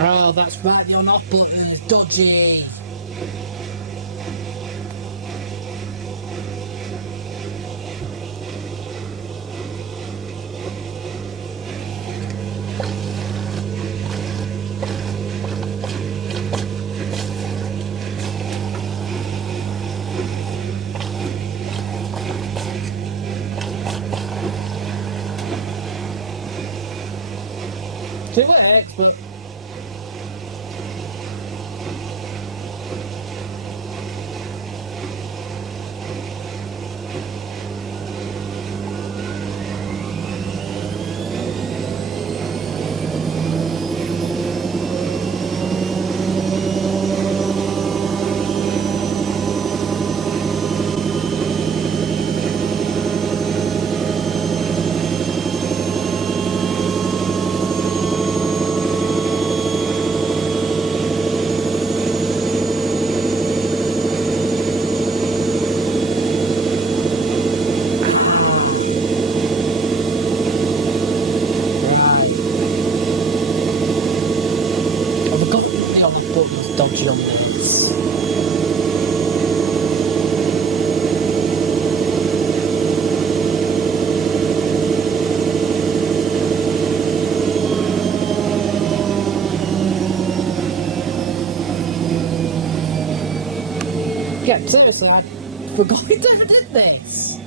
Oh, that's right, the on-off button is dodgy. It works, but dodgy on this. Yeah, seriously, I forgot I never did this.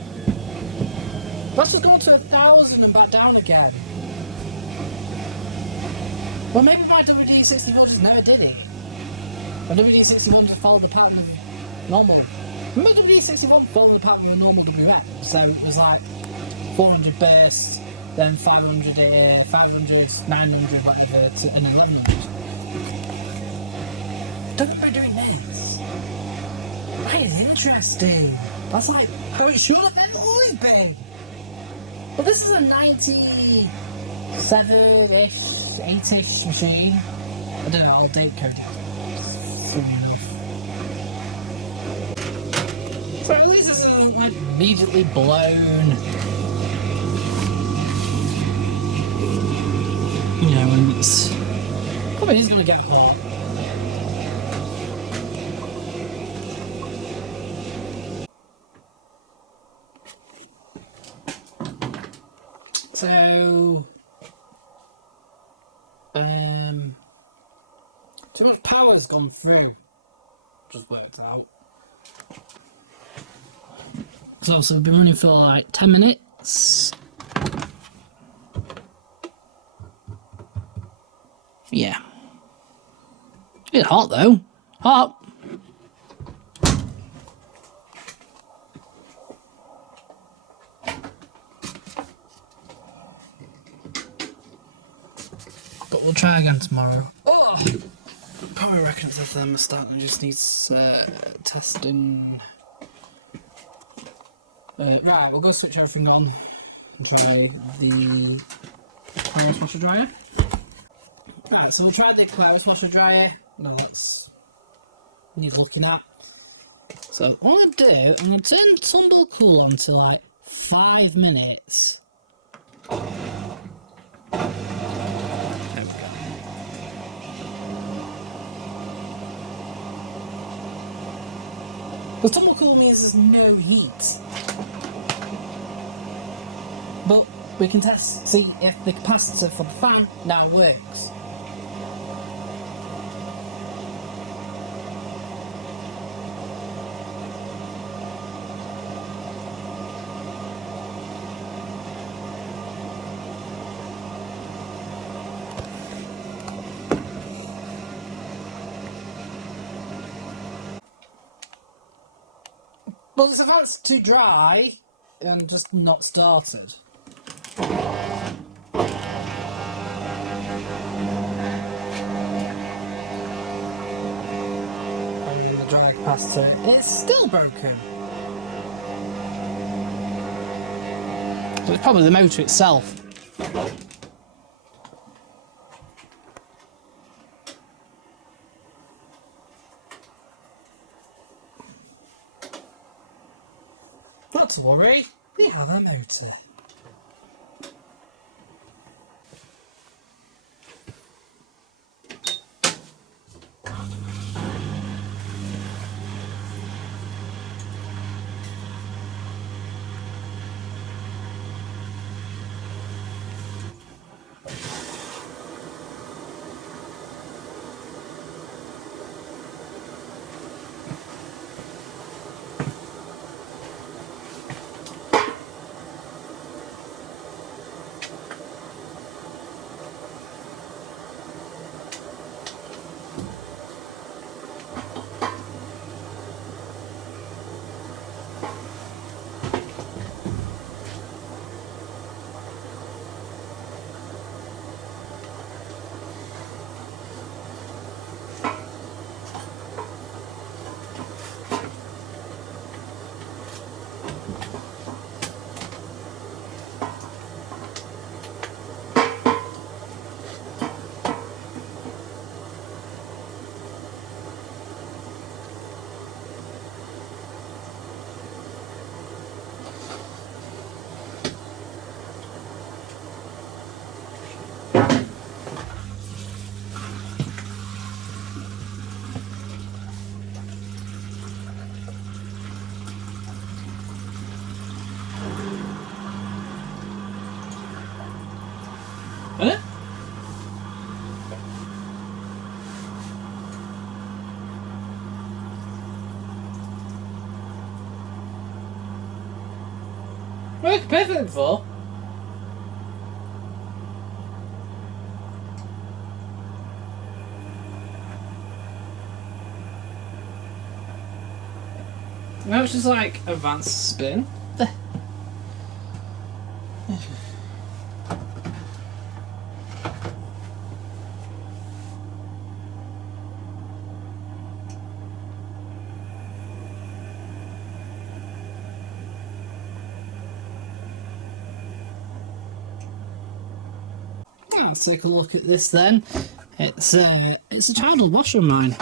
Let's just go to 1,000 and back down again. Well, maybe my WD-64 just never did it. My WD-61 just followed the pattern of normal. My WD-61 followed the pattern of a normal WM. So it was like 400 burst, then 500 air, 500, 900, whatever, and 1100. Don't remember doing this. That is interesting. That's like how it should have always been. But this is a 97-ish, 8-ish machine. I don't know, I'll date code it. Silly enough. So at least this isn't like immediately blown. You know, and it's probably is gonna get hot. So, too much power's gone through. Just worked out. So also we've been running for like 10 minutes. Yeah. It's hot though. Hot. But we'll try again tomorrow. Oh! Probably reckon it's the thermostat and just needs testing. Right, we'll go switch everything on and try the Clothes washer dryer. Right, so we'll try the clothes washer dryer. No, that's need looking at. So what I'm gonna do, I'm gonna turn tumble cool on to like 5 minutes. There we go. Because tumble cool means there's no heat. But we can test, see if the capacitor for the fan now works. But the fan's too dry and just not started. And the dry capacitor is still broken. So it's probably the motor itself. Not to worry, we have a motor. Huh? Worked perfect before. Now it's just like advanced spin. Let's take a look at this then. It's a childhood washer of mine.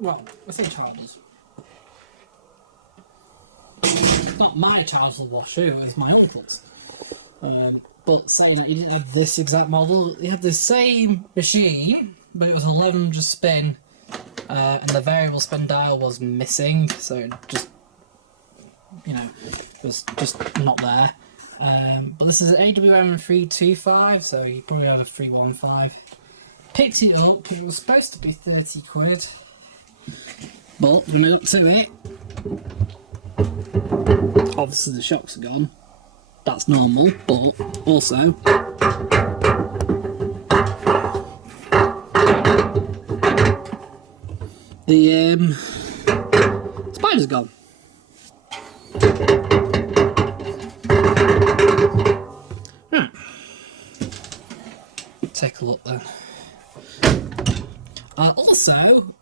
Well, I say childhood. It's not my childhood washer, it was my uncle's. But saying that, he didn't have this exact model. He had the same machine, but it was a lavender spin, and the variable spin dial was missing, so it just, you know, was just not there. But this is an AWM 325, so you probably have a 315. Picked it up, it was supposed to be 30 quid. But when I got to it, obviously the shocks are gone. That's normal, but also the spider's gone. Take a look then. Also,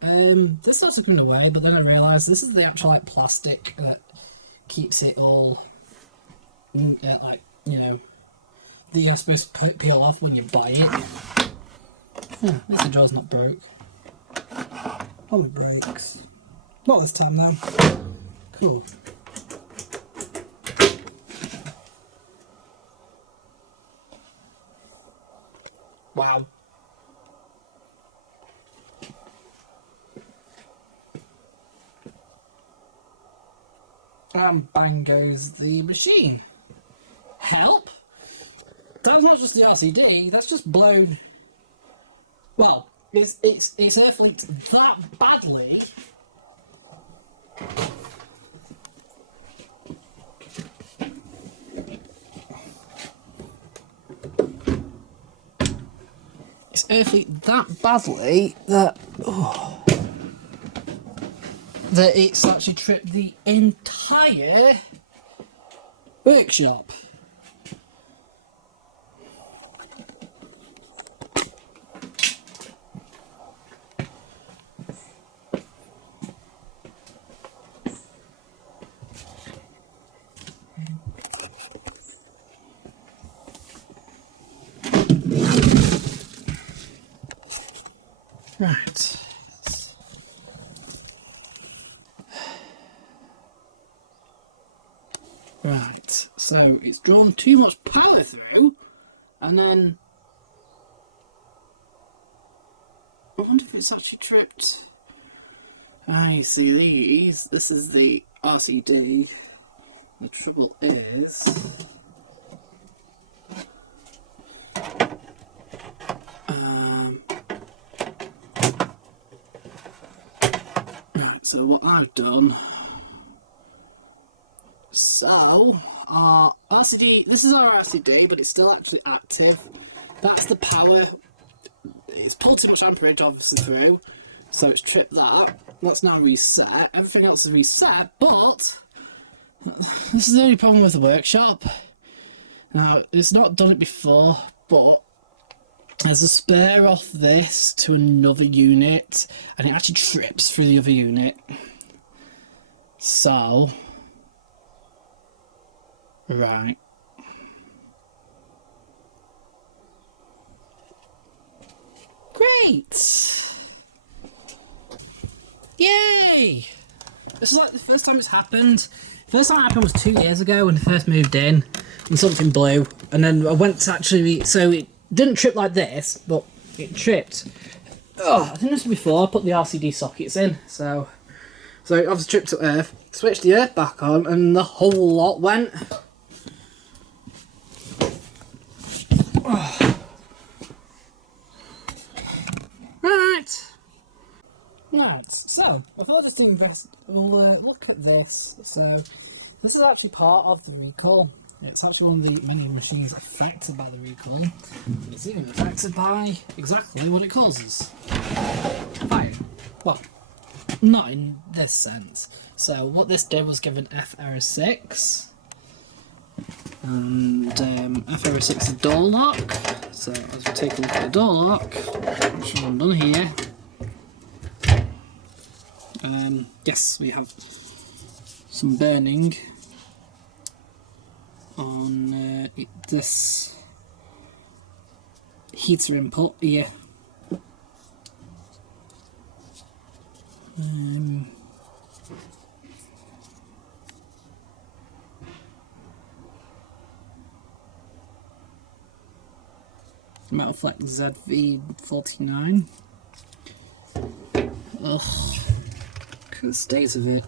this started coming away, but then I realised this is the actual like plastic that keeps it all like you know, that you're supposed to peel off when you buy it. Yeah, at least the jaw's not broke. Probably breaks. Not this time though. Cool. Wow. And bang goes the machine. Help? That's not just the RCD, that's just blown. Well, it's air leaked that badly. It's air leaked that badly that that it's actually tripped the entire workshop. Right. Right, so it's drawn too much power through, and then I wonder if it's actually tripped. I see these. This is the RCD. The trouble is, right. So what I've done. So our RCD. This is our RCD, but it's still actually active. That's the power. It's pulled too much amperage obviously through, so it's tripped that. That's now reset. Everything else is reset, but this is the only problem with the workshop. Now, it's not done it before, but there's a spare off this to another unit, and it actually trips through the other unit. So, right. Great! Yay! This is like the first time it's happened. First time it happened was 2 years ago when I first moved in, and something blew. And then I went to actually, so it didn't trip like this, but it tripped. Oh, I think this was before I put the RCD sockets in. So it obviously tripped to earth, switched the earth back on, and the whole lot went. Oh. Right, so before this thing we'll look at this. So this is actually part of the recall. It's actually one of the many machines affected by the recall. But it's even affected by exactly what it causes. Fire. Well, not in this sense. So what this did was give an F error 6. And F error 6 is door lock. So as we take a look at the door lock, which is what I've done here. Yes, we have some burning on this heater input here. Metal Flex ZV49. Ugh. The state of it.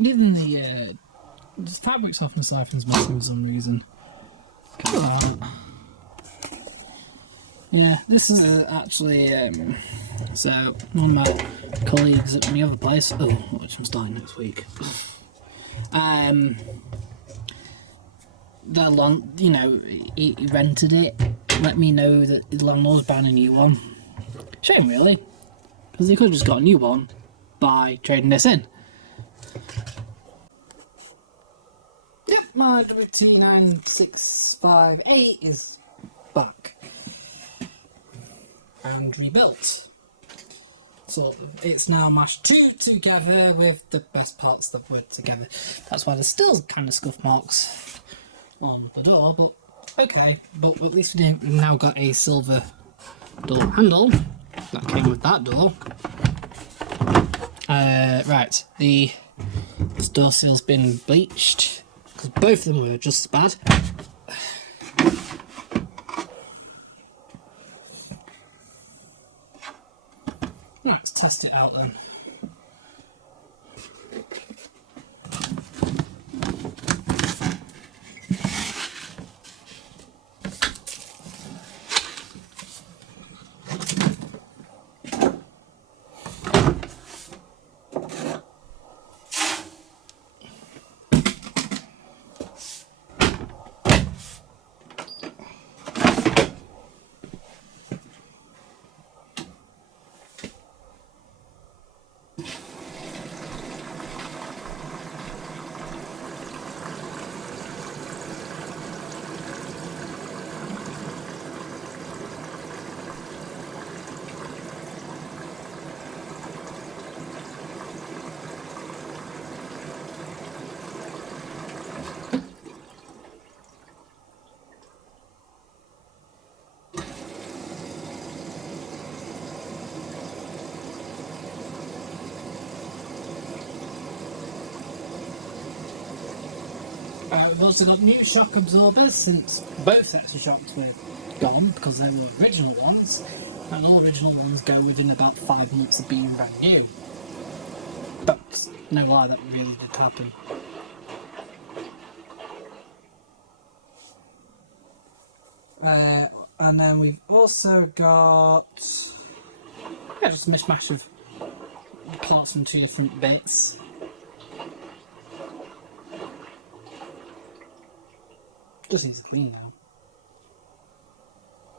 Even the fabric softener siphon's missing for some reason. Come on. Yeah, this is actually so one of my colleagues at my other place, which I'm starting next week. The he rented it, let me know that the landlord's buying a new one. Shame really, because they could have just got a new one by trading this in. Yep, my WT9658 is and rebuilt. So it's now mashed two together with the best parts that were together. That's why there's still kind of scuff marks on the door, but okay. But at least we've now got a silver door handle that came with that door. Right, the door seal's been bleached because both of them were just as bad. Right, let's test it out then. We've also got new shock absorbers since both sets of shocks were gone because they were original ones, and all original ones go within about 5 months of being brand new. But no lie, that really did happen. And then we've also got just a mishmash of parts from 2 different bits. Just needs to clean now.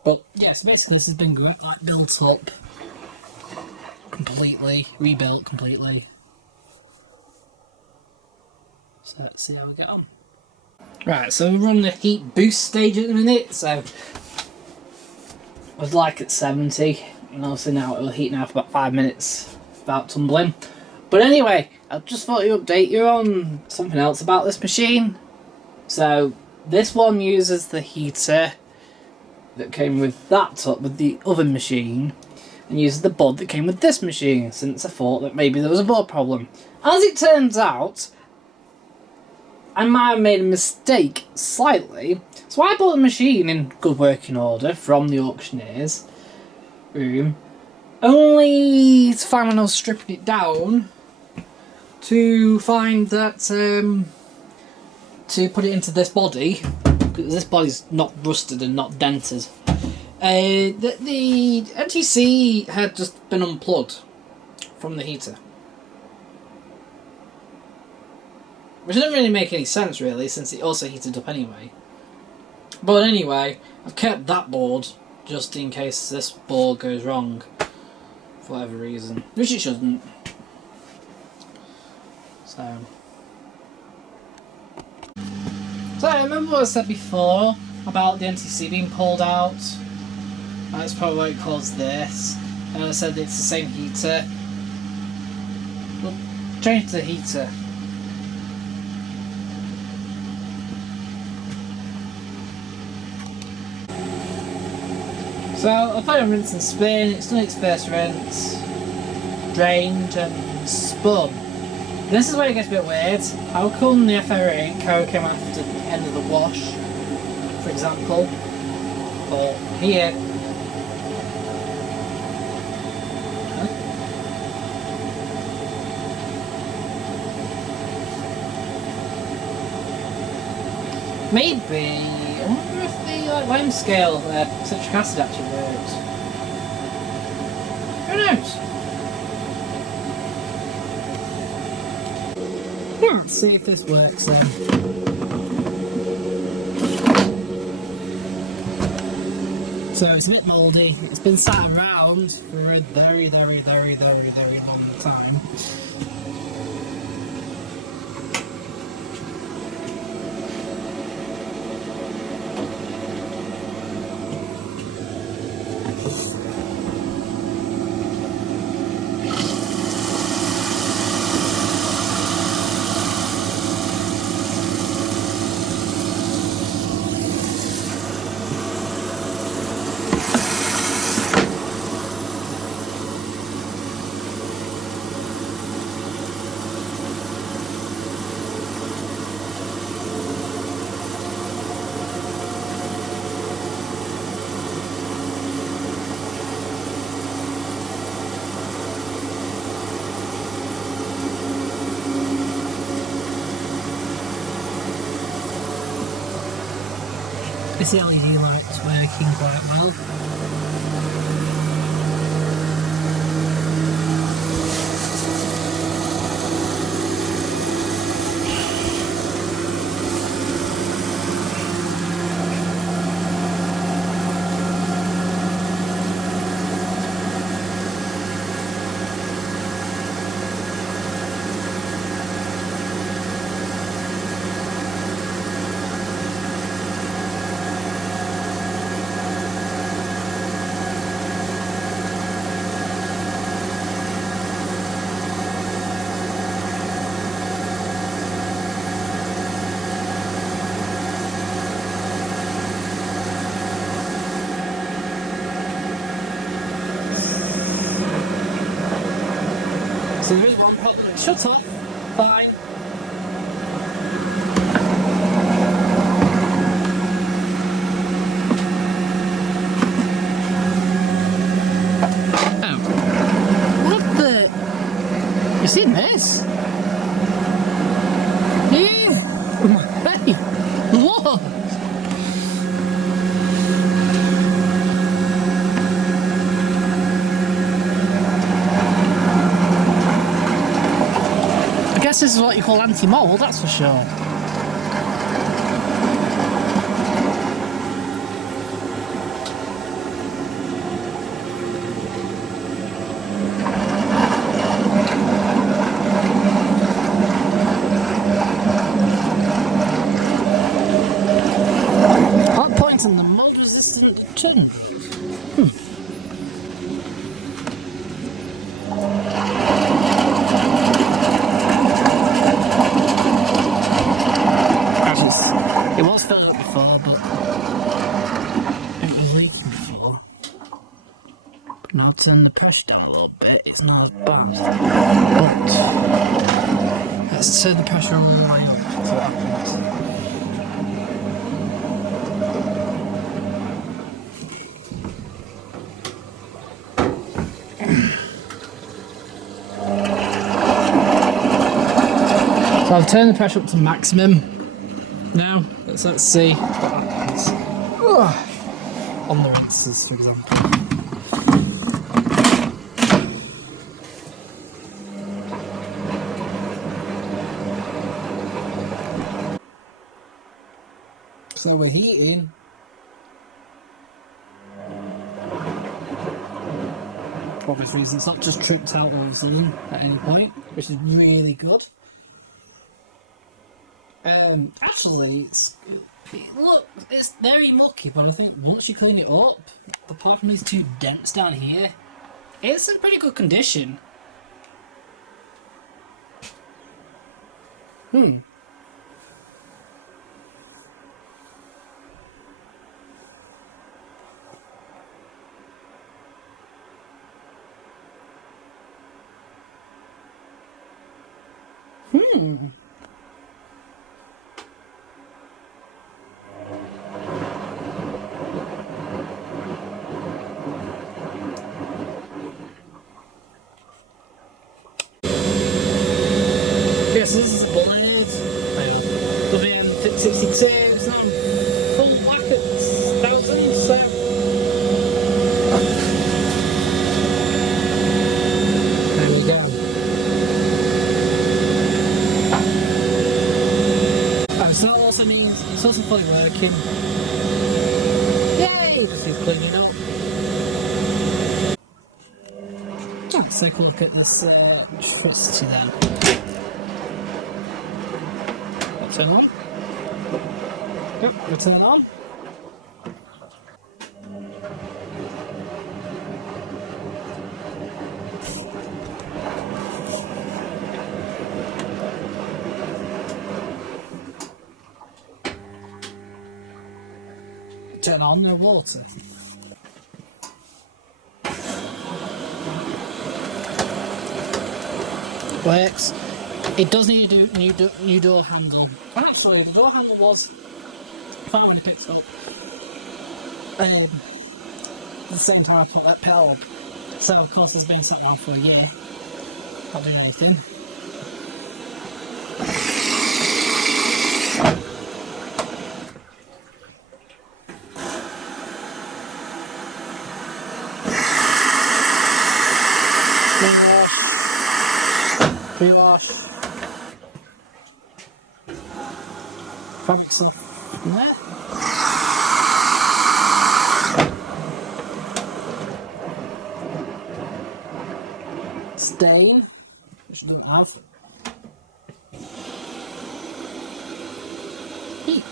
But yes, basically this has been built up completely, rebuilt completely. So let's see how we get on. Right, so we're on the heat boost stage at the minute, so I was like at 70, and obviously now it'll heat now for about 5 minutes without tumbling. But anyway, I just thought I'd update you on something else about this machine. So this one uses the heater that came with that top with the oven machine, and uses the board that came with this machine, since I thought that maybe there was a board problem. As it turns out, I might have made a mistake slightly, so I bought the machine in good working order from the auctioneer's room, only to find when I was stripping it down to find that to put it into this body, because this body's not rusted and not dented, the NTC had just been unplugged from the heater. Which doesn't really make any sense really, since it also heated up anyway. But anyway, I've kept that board just in case this board goes wrong for whatever reason, which it shouldn't. So I remember what I said before about the NTC being pulled out. That's probably why it caused this. And I said it's the same heater. Well, change the heater. So I'll put it on rinse and spin. It's done its first rinse, drained and spun. This is where it gets a bit weird. How come the FO ink came after the end of the wash, for example? Or here. Huh? Maybe. I wonder if the lime scale citric acid actually works. Who knows? Let's see if this works then. So it's a bit mouldy. It's been sat around for a very long time. This LED light's working quite well. So there is one problem, it's shut off, fine. Oh. What the? You seen this? Hey! What? This is what you call anti-mold, that's for sure. Hot point on the mold-resistant tin. It was filled up before, but it was leaking before. But now I've turned the pressure down a little bit, it's not as bad. But let's turn the pressure all the way up, see what happens. So I've turned the pressure up to maximum. Now, let's see what happens. On the rinses, for example. So we're heating. For obvious reasons, it's not just tripped out all of a sudden at any point, which is really good. Actually, look, it's very mucky, but I think once you clean it up, apart from these two dents down here, it's in pretty good condition. Yes, this is a blade. Hang on. WM62, it's not full whack at 1000, so. There we go. Oh, so that also means it's also fully working. Yay! Just needs cleaning up. Let's take a look at this electricity then. Turn on. Yep, we'll turn on. Turn on, no water. Works. It does need a new door handle. Actually, the door handle was fine when it picks up. At the same time I put that pedal up. So of course it's been sat down for a year. Not doing anything. pre-wash, fabric stuff in there. Stain, which it doesn't have. Heat.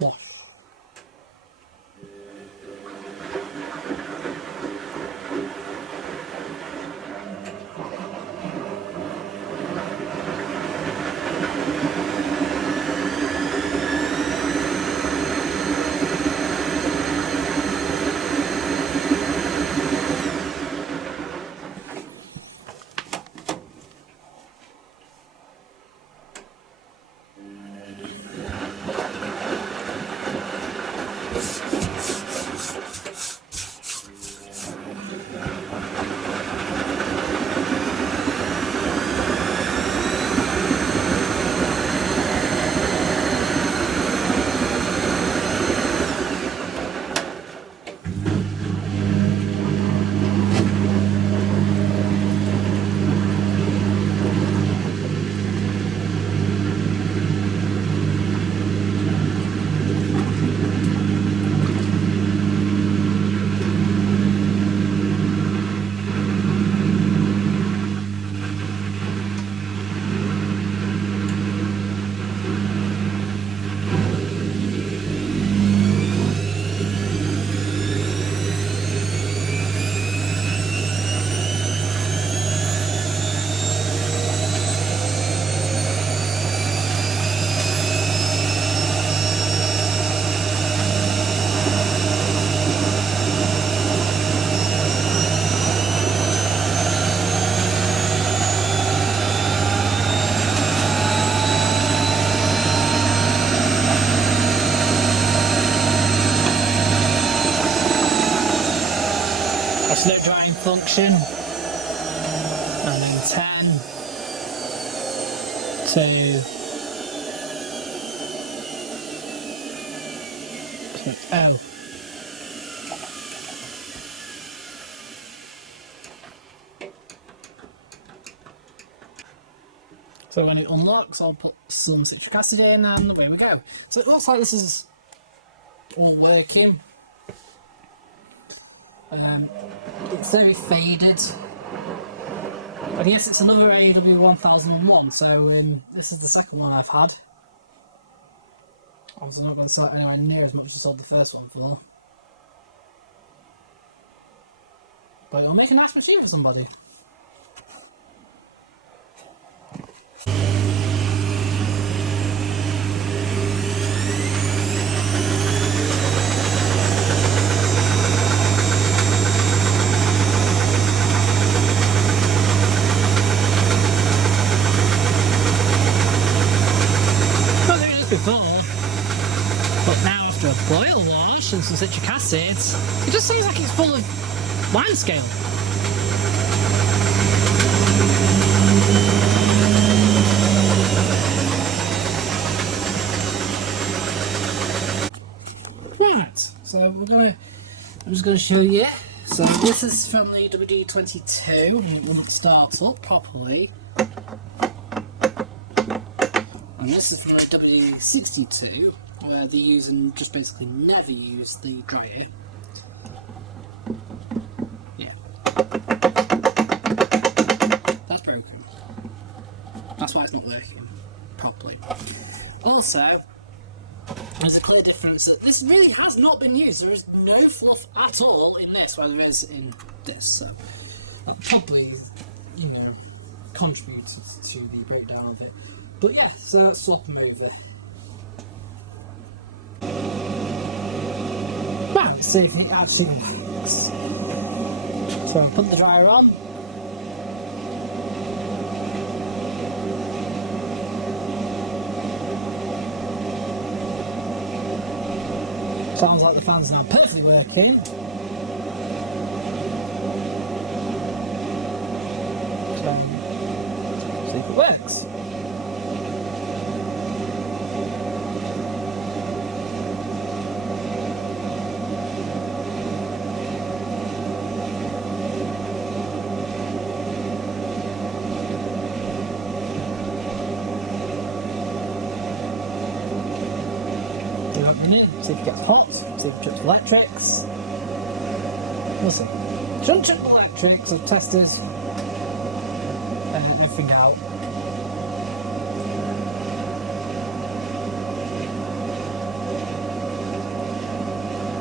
Wash. Slow drying function, and then 10 to 0. So when it unlocks, I'll put some citric acid in, and away we go. So it looks like this is all working. It's very faded, and yes, it's another AW1001, so this is the second one I've had. Obviously not going to sell anywhere near as much as I sold the first one for, but it'll make a nice machine for somebody. Before, but now after a boil wash and some citric acid, it just seems like it's full of wine scale. Right, so I'm just going to show you. So this is from the WD-22, and it will start up properly. And this is from the W62, where they use and just basically never use the dryer. Yeah. That's broken. That's why it's not working properly. Also, there's a clear difference that this really has not been used. There is no fluff at all in this, where there is in this. So that probably, you know, contributed to the breakdown of it. But yeah, so let's swap them over. Well, let's see if it actually works. So I'll put the dryer on. Sounds like the fan's now perfectly working. So, see if it works. Do that in a minute, see if it gets hot, see if it trips electrics. We'll see. Shouldn't trip electrics, I've tested everything out.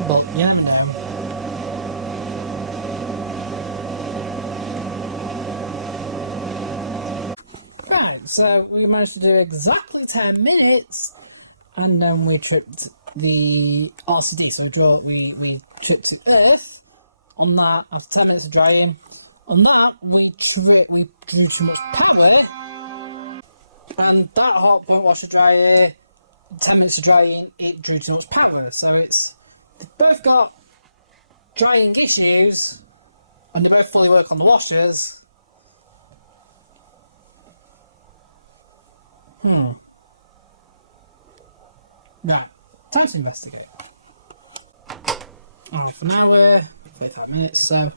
But you never know. Right, so we managed to do exactly 10 minutes and then we tripped the RCD, so we tripped the earth on that after 10 minutes of drying. On that we drew too much power, and that hot point washer dryer, 10 minutes of drying, it drew too much power. So they've both got drying issues and they both fully work on the washers. Right, time to investigate. Half an hour, 35 minutes, so.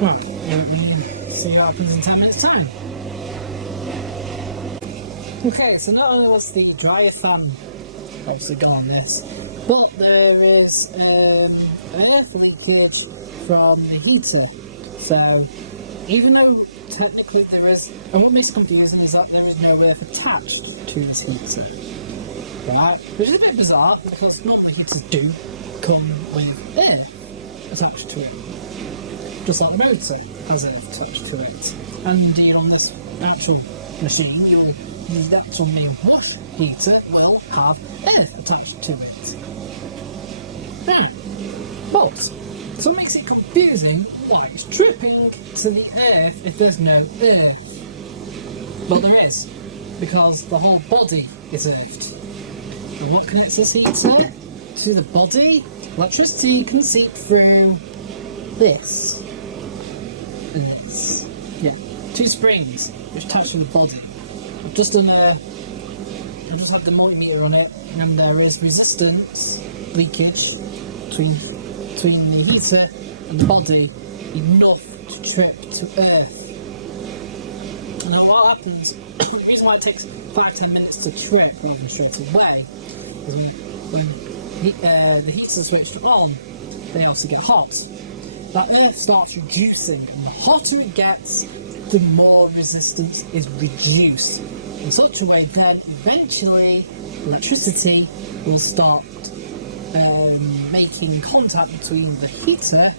Right, let me see what happens in 10 minutes time. Okay, so not only was the dryer fan obviously gone on this, but there is an earth leakage from the heater. So even though technically there is, and what makes it confusing is that there is no earth attached to this heater. Right, which is a bit bizarre because normally heaters do come with air attached to it. Just like the motor has earth attached to it. And indeed on this actual machine, the actual main wash heater will have earth attached to it. But, so it makes it confusing why it's tripping to the earth if there's no earth. But there is, because the whole body is earthed. And what connects this heater to the body? Electricity can seep through this. And this. Yeah. Two springs which attach to the body. I've just had the multimeter on it, and there is resistance leakage between the heater and the body enough to trip to earth. And then what happens, the reason why it takes 5-10 minutes to trip rather than straight away is when the heater's switched on, they also get hot. That earth starts reducing, and the hotter it gets, the more resistance is reduced. In such a way then eventually electricity will start making contact between the heater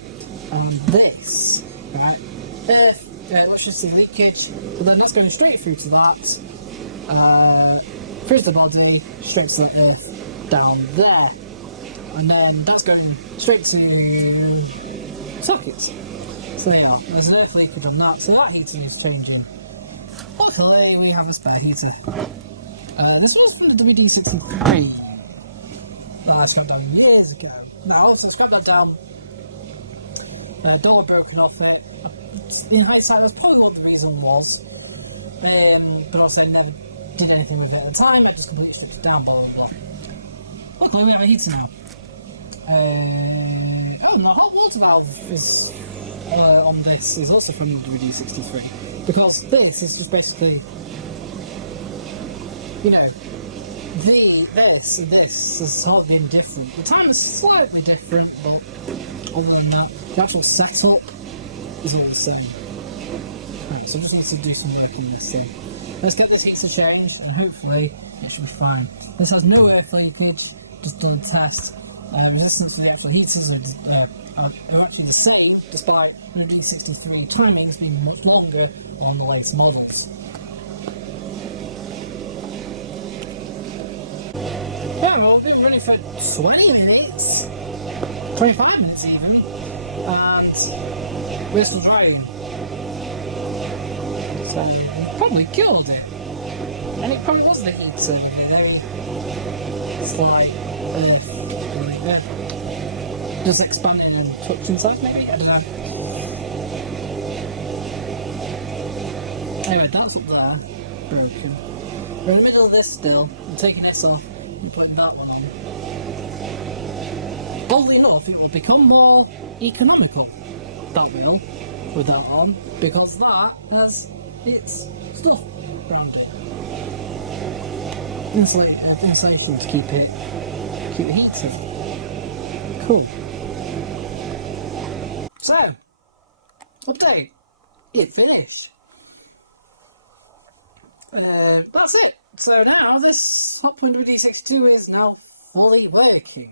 and this. Right? Electricity leakage, but then that's going straight through to that, through to the body, straight to the earth down there. And then that's going straight to sockets. So there you are, there's an earth leakage on that, so that heater needs changing. Luckily we have a spare heater. This was from the WD-63 that I scrapped down years ago. Now I also scrapped that down, door broken off it. In hindsight that's probably what the reason was, but also I never did anything with it at the time, I just completely stripped it down, blah blah blah. Luckily we have a heater now. And the hot water valve is on this is also from the WD-63, because this is just basically, you know, this and this has hardly been different. The time is slightly different, but other than that, the actual setup is all the same. Right, so I just need to do some work on this thing. Let's get this heater changed and hopefully it should be fine. This has no earth leakage just done a test. Resistance to the actual heaters are actually the same, despite the D63 timings being much longer on the latest models. Yeah, well, we've been running for 20 minutes, 25 minutes even, and we're still drying. So, we probably killed it. And it probably was the heat over here. It's like, just expanding and touch inside, maybe? I don't know. Anyway, that's up there, broken. We're in the middle of this still. I'm taking this off and putting that one on. Oddly enough, it will become more economical, that will, with that on, because that has its stuff around it. Insulation to keep the heat in. Cool. So, update. It finished. That's it. So now this Hot Point WD62 is now fully working.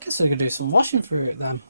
Guess we can do some washing through it then.